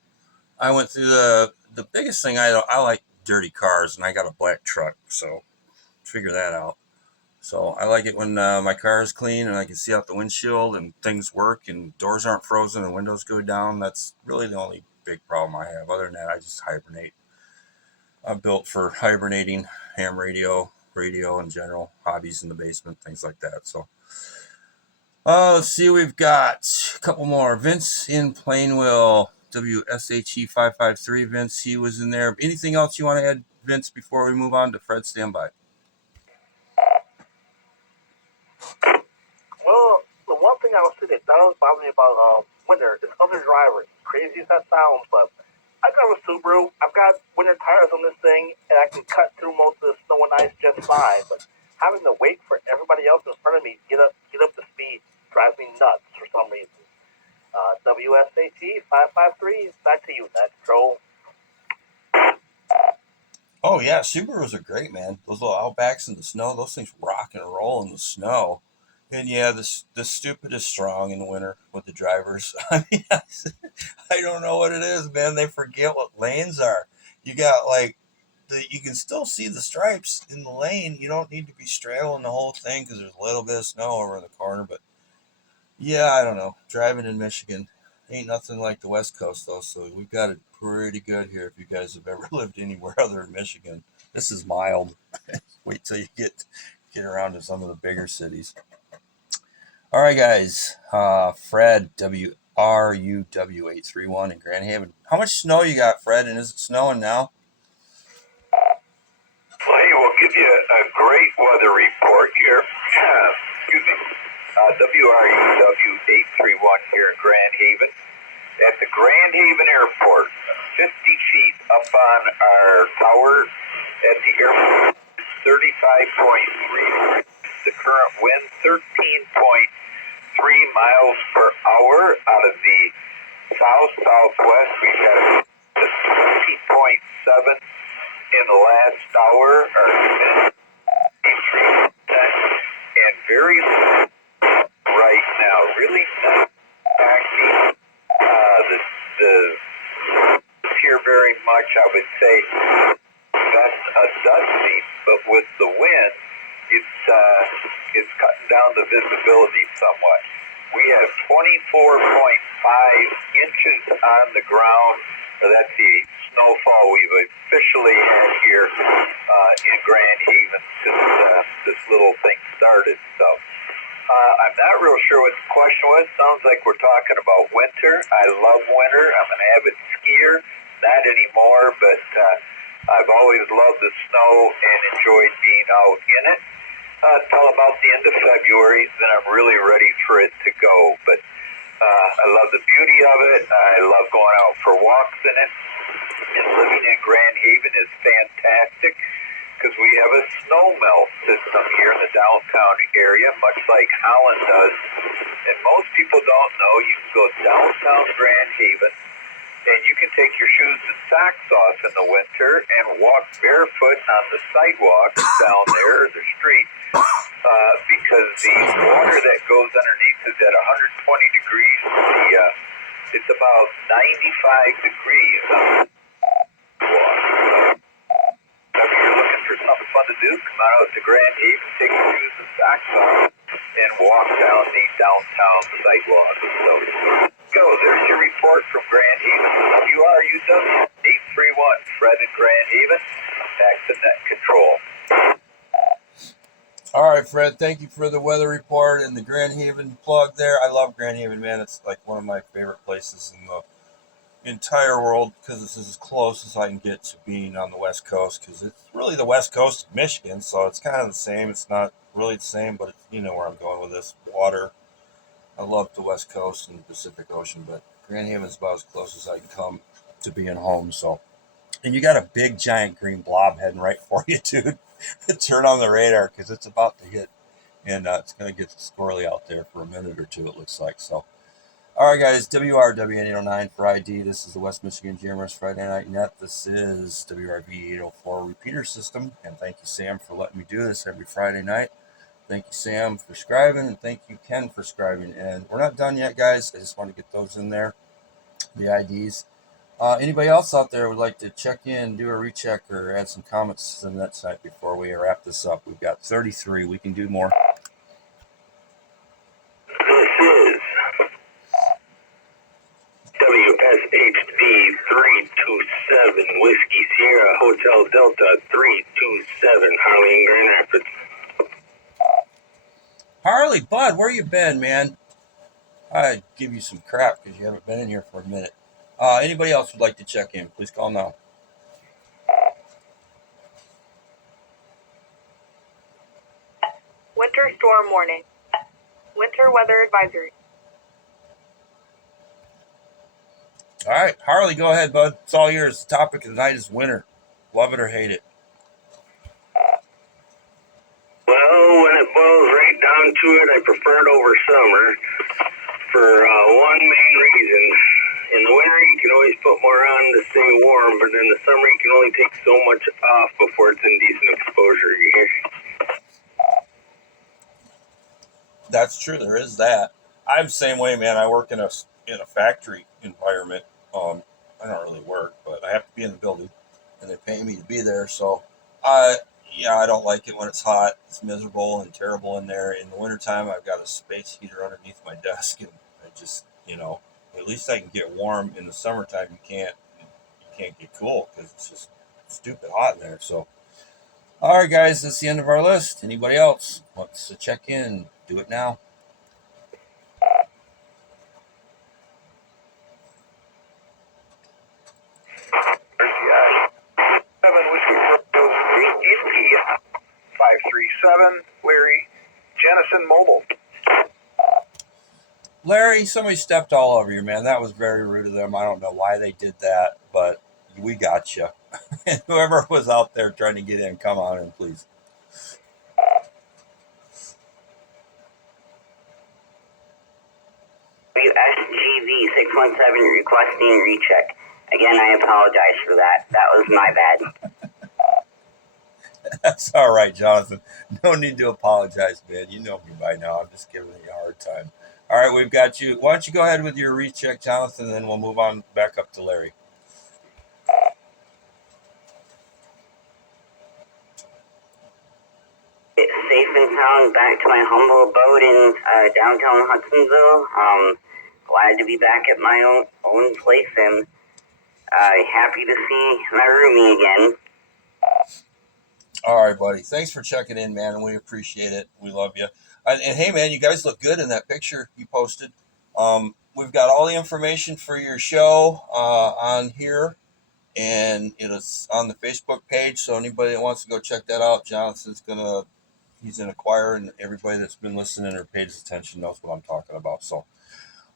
I went through the biggest thing. I like dirty cars, and I got a black truck, so figure that out. So I like it when my car is clean and I can see out the windshield and things work and doors aren't frozen and windows go down. That's really the only big problem I have. Other than that, I just hibernate. I'm built for hibernating, ham radio, radio in general, hobbies in the basement, things like that. So let's see, we've got a couple more. Vince in Plainwell, WSHE 553. Vince, he was in there. Anything else you want to add, Vince, before we move on to Fred? Standby. Well, the one thing I would say that does bother me about winter is other drivers. Crazy as that sounds, but I drive a Subaru. I've got winter tires on this thing, and I can cut through most of the snow and ice just fine. But having to wait for everybody else in front of me to get up to speed drives me nuts for some reason. WSAT 553. Back to you, Metro. Oh yeah, Subarus are great, man. Those little Outbacks in the snow, those things rock and roll in the snow. And yeah, the stupid is strong in the winter with the drivers. I mean, I don't know what it is, man. They forget what lanes are. You got like you can still see the stripes in the lane. You don't need to be straddling the whole thing because there's a little bit of snow over in the corner. But yeah, I don't know. Driving in Michigan ain't nothing like the West Coast though. So we've got it pretty good here. If you guys have ever lived anywhere other than Michigan, this is mild. Wait till you get around to some of the bigger cities. All right, guys. Fred, WRUW831 in Grand Haven. How much snow you got, Fred? And is it snowing now? Well, hey, we'll give you a great weather report here. Excuse me. WRUW831 here in Grand Haven. At the Grand Haven Airport, 50 feet up on our tower at the airport, 35.3. The current wind, 13.3 miles per hour out of the south-southwest. We've had a 20.7 in the last hour, or 3%, and very right now, really not impacting the here very much. I would say that's a dusty, but with the wind, it's cutting down the visibility somewhat. We have 24.5 inches on the ground. That's the snowfall we've officially had here in Grand Haven since this little thing started. So I'm not real sure what the question was. Sounds like we're talking about winter. I love winter. I'm an avid skier. Not anymore, but I've always loved the snow and enjoyed being out in it. Till about the end of February, then I'm really ready for it to go. But I love the beauty of it. I love going out for walks in it. And living in Grand Haven is fantastic because we have a snow melt system here in the downtown area, much like Holland does. And most people don't know you can go downtown Grand Haven and you can take your shoes and socks off in the winter and walk barefoot on the sidewalk down there, or the street, because the water that goes underneath is at 120 degrees. It's about 95 degrees on the walk. So if you're looking for something fun to do, come out to Grand Haven, take your shoes and socks off, and walk down the downtown sidewalk. So go. There's your report from Grand Haven. WRUW 831, Fred in Grand Haven. Back to net control. All right, Fred, thank you for the weather report and the Grand Haven plug there. I love Grand Haven, man. It's like one of my favorite places in the entire world because it's as close as I can get to being on the West Coast, because it's really the West Coast of Michigan, so it's kind of the same. It's not really the same, but you know where I'm going with this. Water. I love the West Coast and the Pacific Ocean, but Grand Haven is about as close as I can come to being home. So, and you got a big giant green blob heading right for you, dude. Turn on the radar because it's about to hit, and it's going to get squirrely out there for a minute or two, it looks like. So, all right, guys, WRW 809 for ID. This is the West Michigan GMRS Friday Night Net. This is WRV 804 repeater system, and thank you, Sam, for letting me do this every Friday night. Thank you, Sam, for scribing, and thank you, Ken, for scribing. And we're not done yet, guys. I just want to get those in there. the IDs. Anybody else out there would like to check in, do a recheck, or add some comments to the net site before we wrap this up? We've got 33. We can do more. This is WSHD 327 Whiskey Sierra Hotel Delta 327 Harley in Grand Rapids. Harley, bud, where you been, man? I'd give you some crap because you haven't been in here for a minute. Anybody else would like to check in? Please call now. Winter storm warning. Winter weather advisory. All right, Harley, go ahead, bud. It's all yours. The topic of the night is winter. Love it or hate it. Well, when it boils right down to it, I prefer it over summer for one main reason. In the winter, you can always put more on to stay warm, but in the summer, you can only take so much off before it's indecent exposure. You hear? That's true. There is that. I'm the same way, man. I work in a factory environment. I don't really work, but I have to be in the building, and they pay me to be there. So, I don't like it when it's hot. It's miserable and terrible in there. In the wintertime, I've got a space heater underneath my desk, and I just, at least I can get warm. In the summertime, you can't get cool because it's just stupid hot in there. So, all right, guys, that's the end of our list. Anybody else wants to check in? Do it now. RCI 7 Whiskey 537 Larry Jennison Mobile. Larry, somebody stepped all over you, man. That was very rude of them. I don't know why they did that, but we got you. And whoever was out there trying to get in, come on in, please. WSGV 617 requesting recheck. Again, I apologize for that. That was my bad. That's all right, Jonathan. No need to apologize, man. You know me by now. I'm just giving you a hard time. All right, we've got you. Why don't you go ahead with your recheck, Jonathan, and then we'll move on back up to Larry. It's safe and sound back to my humble abode in downtown Hudsonville. Glad to be back at my own place and happy to see my roomie again. All right, buddy. Thanks for checking in, man, and we appreciate it. We love you. And hey, man, you guys look good in that picture you posted. We've got all the information for your show on here, and it's on the Facebook page. So anybody that wants to go check that out, Jonathan's he's in a choir, and everybody that's been listening or pays attention knows what I'm talking about. So,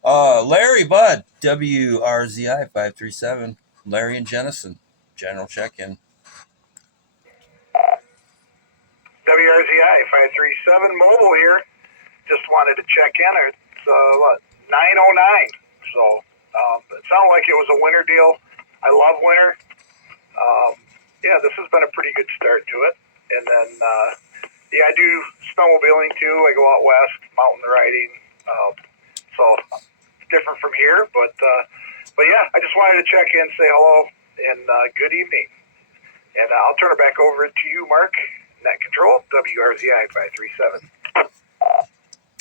Larry, bud, WRZI 537, Larry and Jennison, general check-in. WRZI 537 Mobile here. Just wanted to check in. It's 9:09. So it sounded like it was a winter deal. I love winter. This has been a pretty good start to it. And then, I do snowmobiling too. I go out west, mountain riding. So it's different from here. But I just wanted to check in, say hello, and good evening. And I'll turn it back over to you, Mark. Net Control, WRZI 537.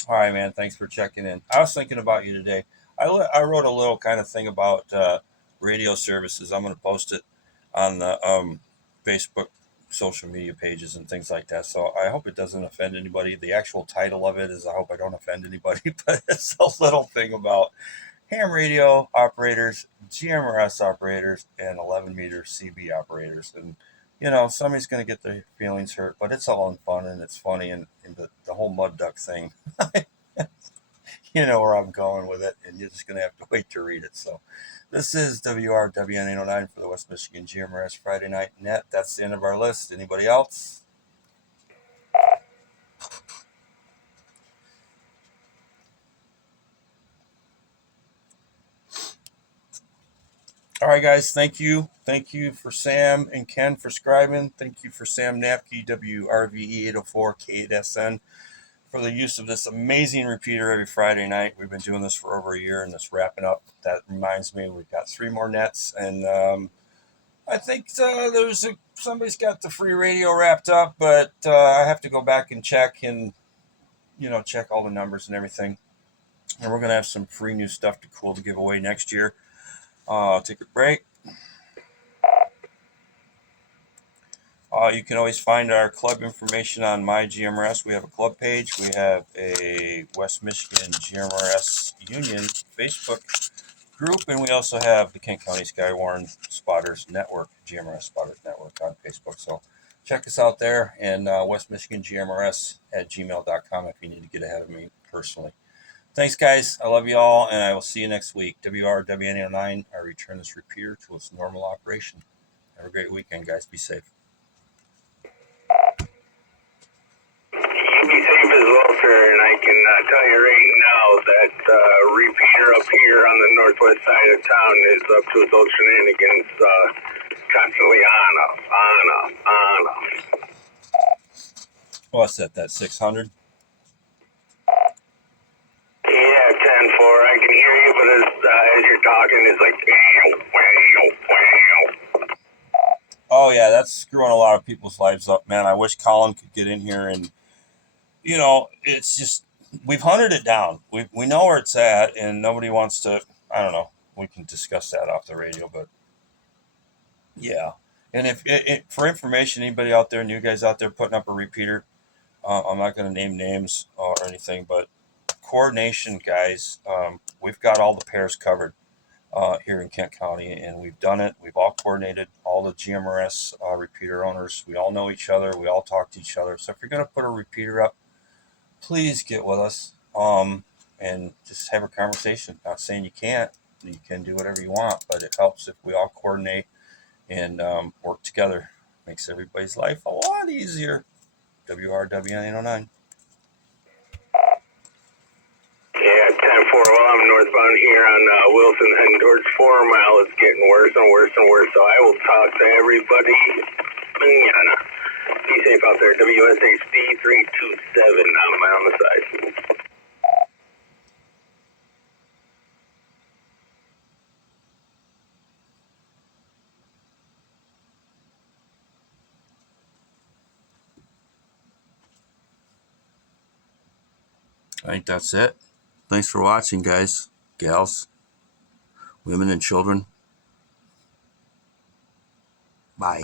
All right, man. Thanks for checking in. I was thinking about you today. I wrote a little kind of thing about radio services. I'm going to post it on the Facebook social media pages and things like that. So I hope it doesn't offend anybody. The actual title of it is I hope I don't offend anybody, but it's a little thing about ham radio operators, GMRS operators, and 11-meter CB operators. And somebody's going to get their feelings hurt, but it's all in fun and it's funny. And the whole mud duck thing, you know where I'm going with it, and you're just going to have to wait to read it. So this is WRWN 809 for the West Michigan GMRS Friday Night Net. That's the end of our list. Anybody else? All right, guys. Thank you. Thank you for Sam and Ken for scribing. Thank you for Sam Napke, WRVE 804 K8SN. for the use of this amazing repeater every Friday night. We've been doing this for over a year, and it's wrapping up. That reminds me, we've got 3 more nets, and I think somebody's got the free radio wrapped up, but I have to go back and check and check all the numbers and everything. And we're gonna have some free new stuff to give away next year. Take a break. You can always find our club information on MyGMRS. We have a club page. We have a West Michigan GMRS Union Facebook group, and we also have the Kent County Skywarn Spotters Network, GMRS Spotters Network on Facebook. So check us out there, and westmichigangmrs@gmail.com if you need to get ahead of me personally. Thanks, guys. I love you all, and I will see you next week. WRWN09, I return this repeater to its normal operation. Have a great weekend, guys. Be safe. You be safe as well, sir, and I can tell you right now that repeater up here on the northwest side of town is up to its old shenanigans, constantly on, off. What's that 600? Yeah, 10-4. I can hear you, but as you're talking, it's like, Oh, yeah, that's screwing a lot of people's lives up, man. I wish Colin could get in here and, it's just, we've hunted it down. We know where it's at, and nobody wants to, I don't know. We can discuss that off the radio, but yeah. And if for information, anybody out there, new guys out there putting up a repeater, I'm not going to name names or anything, but coordination, guys. We've got all the pairs covered here in Kent County, and we've done it. We've all coordinated, all the GMRS repeater owners. We all know each other. We all talk to each other. So if you're going to put a repeater up, please get with us and just have a conversation. Not saying you can't. You can do whatever you want, but it helps if we all coordinate and work together. Makes everybody's life a lot easier. WRWN809. Yeah, 10-4. Well, I'm northbound here on Wilson heading towards 4 Mile. It's getting worse and worse and worse, so I will talk to everybody manana. Be safe out there. WSHD 327. I'm on the side. I think that's it. Thanks for watching, guys, gals, women and children. Bye.